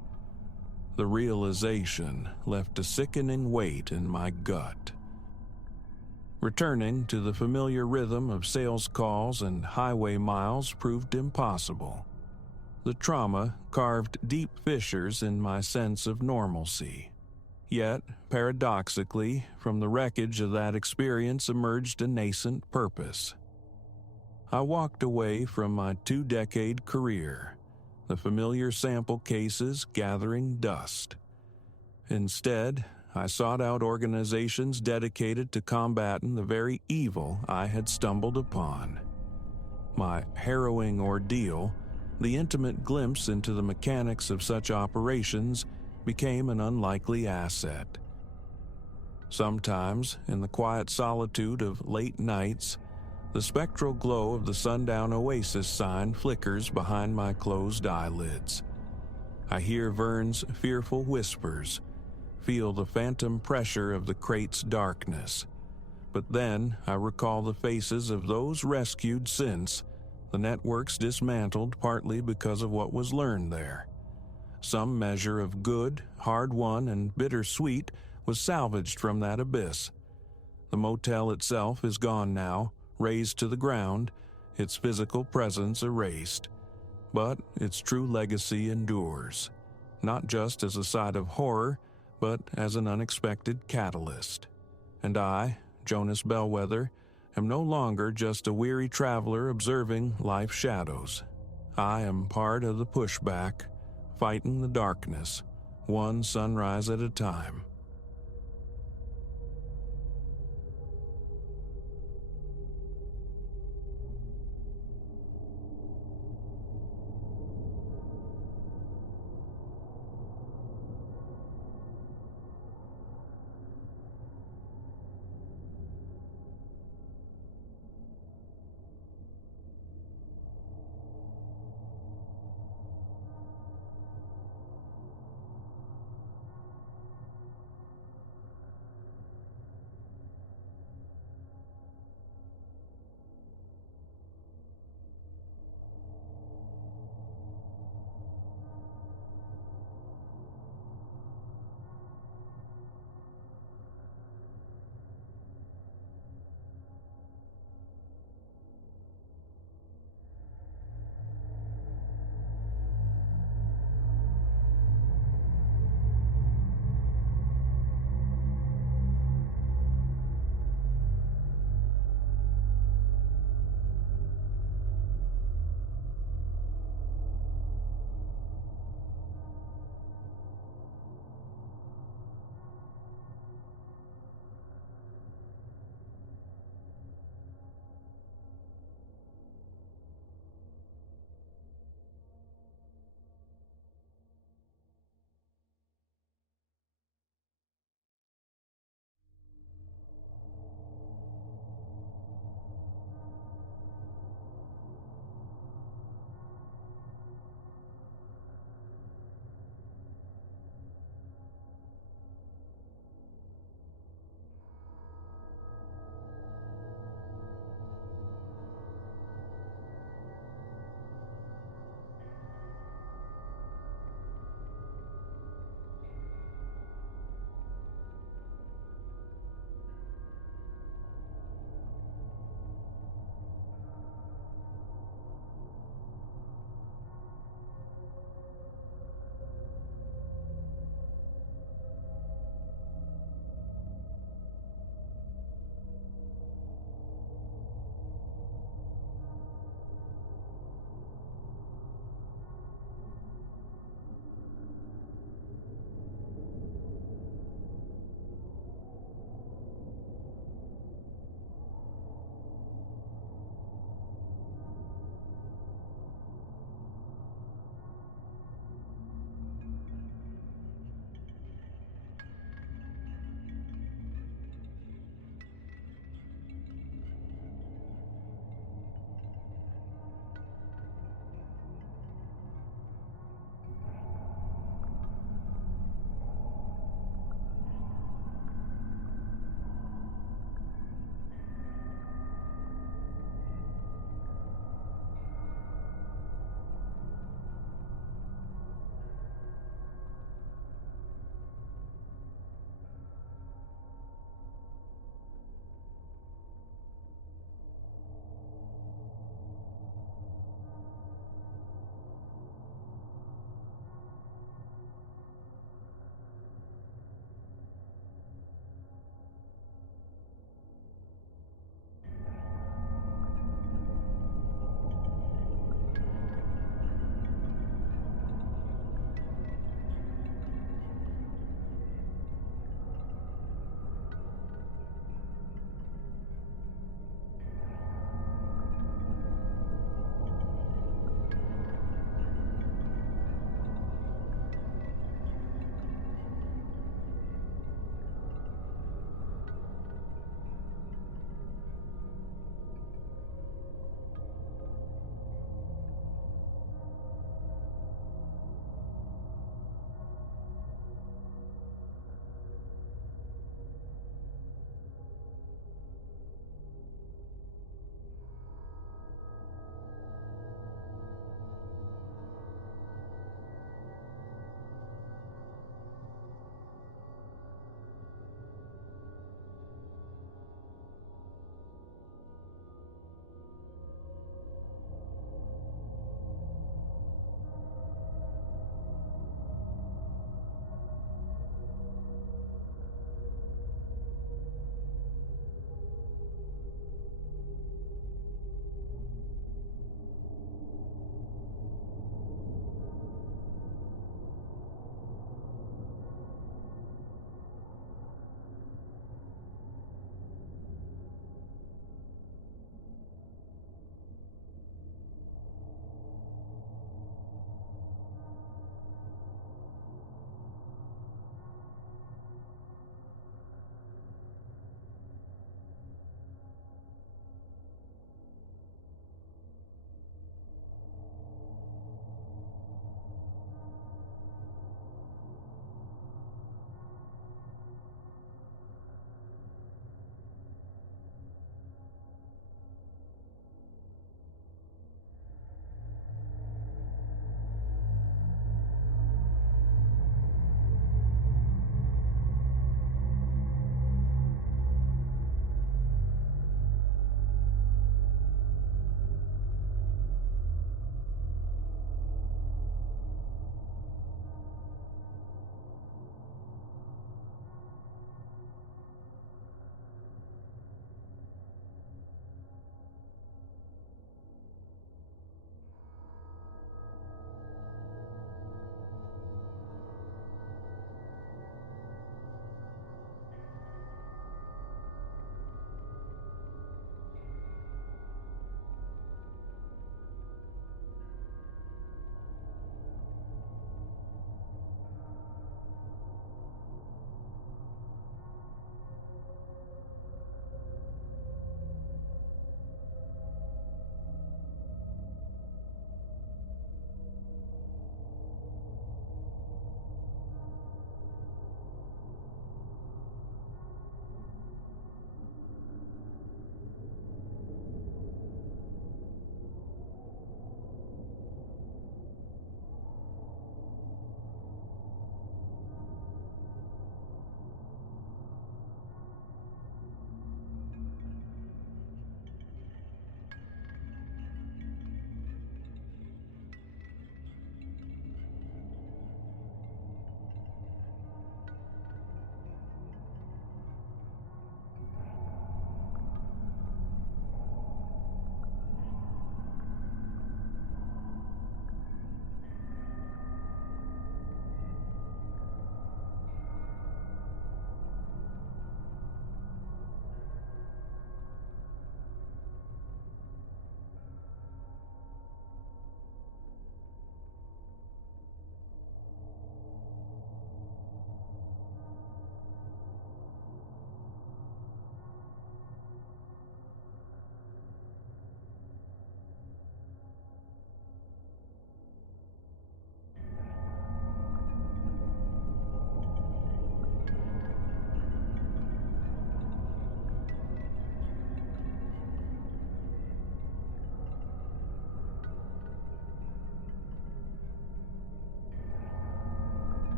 The realization left a sickening weight in my gut. Returning to the familiar rhythm of sales calls and highway miles proved impossible. The trauma carved deep fissures in my sense of normalcy. Yet, paradoxically, from the wreckage of that experience emerged a nascent purpose. I walked away from my 2-decade career, the familiar sample cases gathering dust. Instead, I sought out organizations dedicated to combating the very evil I had stumbled upon. My harrowing ordeal, the intimate glimpse into the mechanics of such operations, became an unlikely asset. Sometimes, in the quiet solitude of late nights, the spectral glow of the sundown oasis sign flickers behind my closed eyelids. I hear Vern's fearful whispers, feel the phantom pressure of the crate's darkness. But then I recall the faces of those rescued since the networks dismantled, partly because of what was learned there. Some measure of good, hard-won, and bittersweet was salvaged from that abyss. The motel itself is gone now, razed to the ground, its physical presence erased. But its true legacy endures, not just as a site of horror, but as an unexpected catalyst. And I, Jonas Bellwether, am no longer just a weary traveler observing life's shadows. I am part of the pushback, fighting the darkness, one sunrise at a time.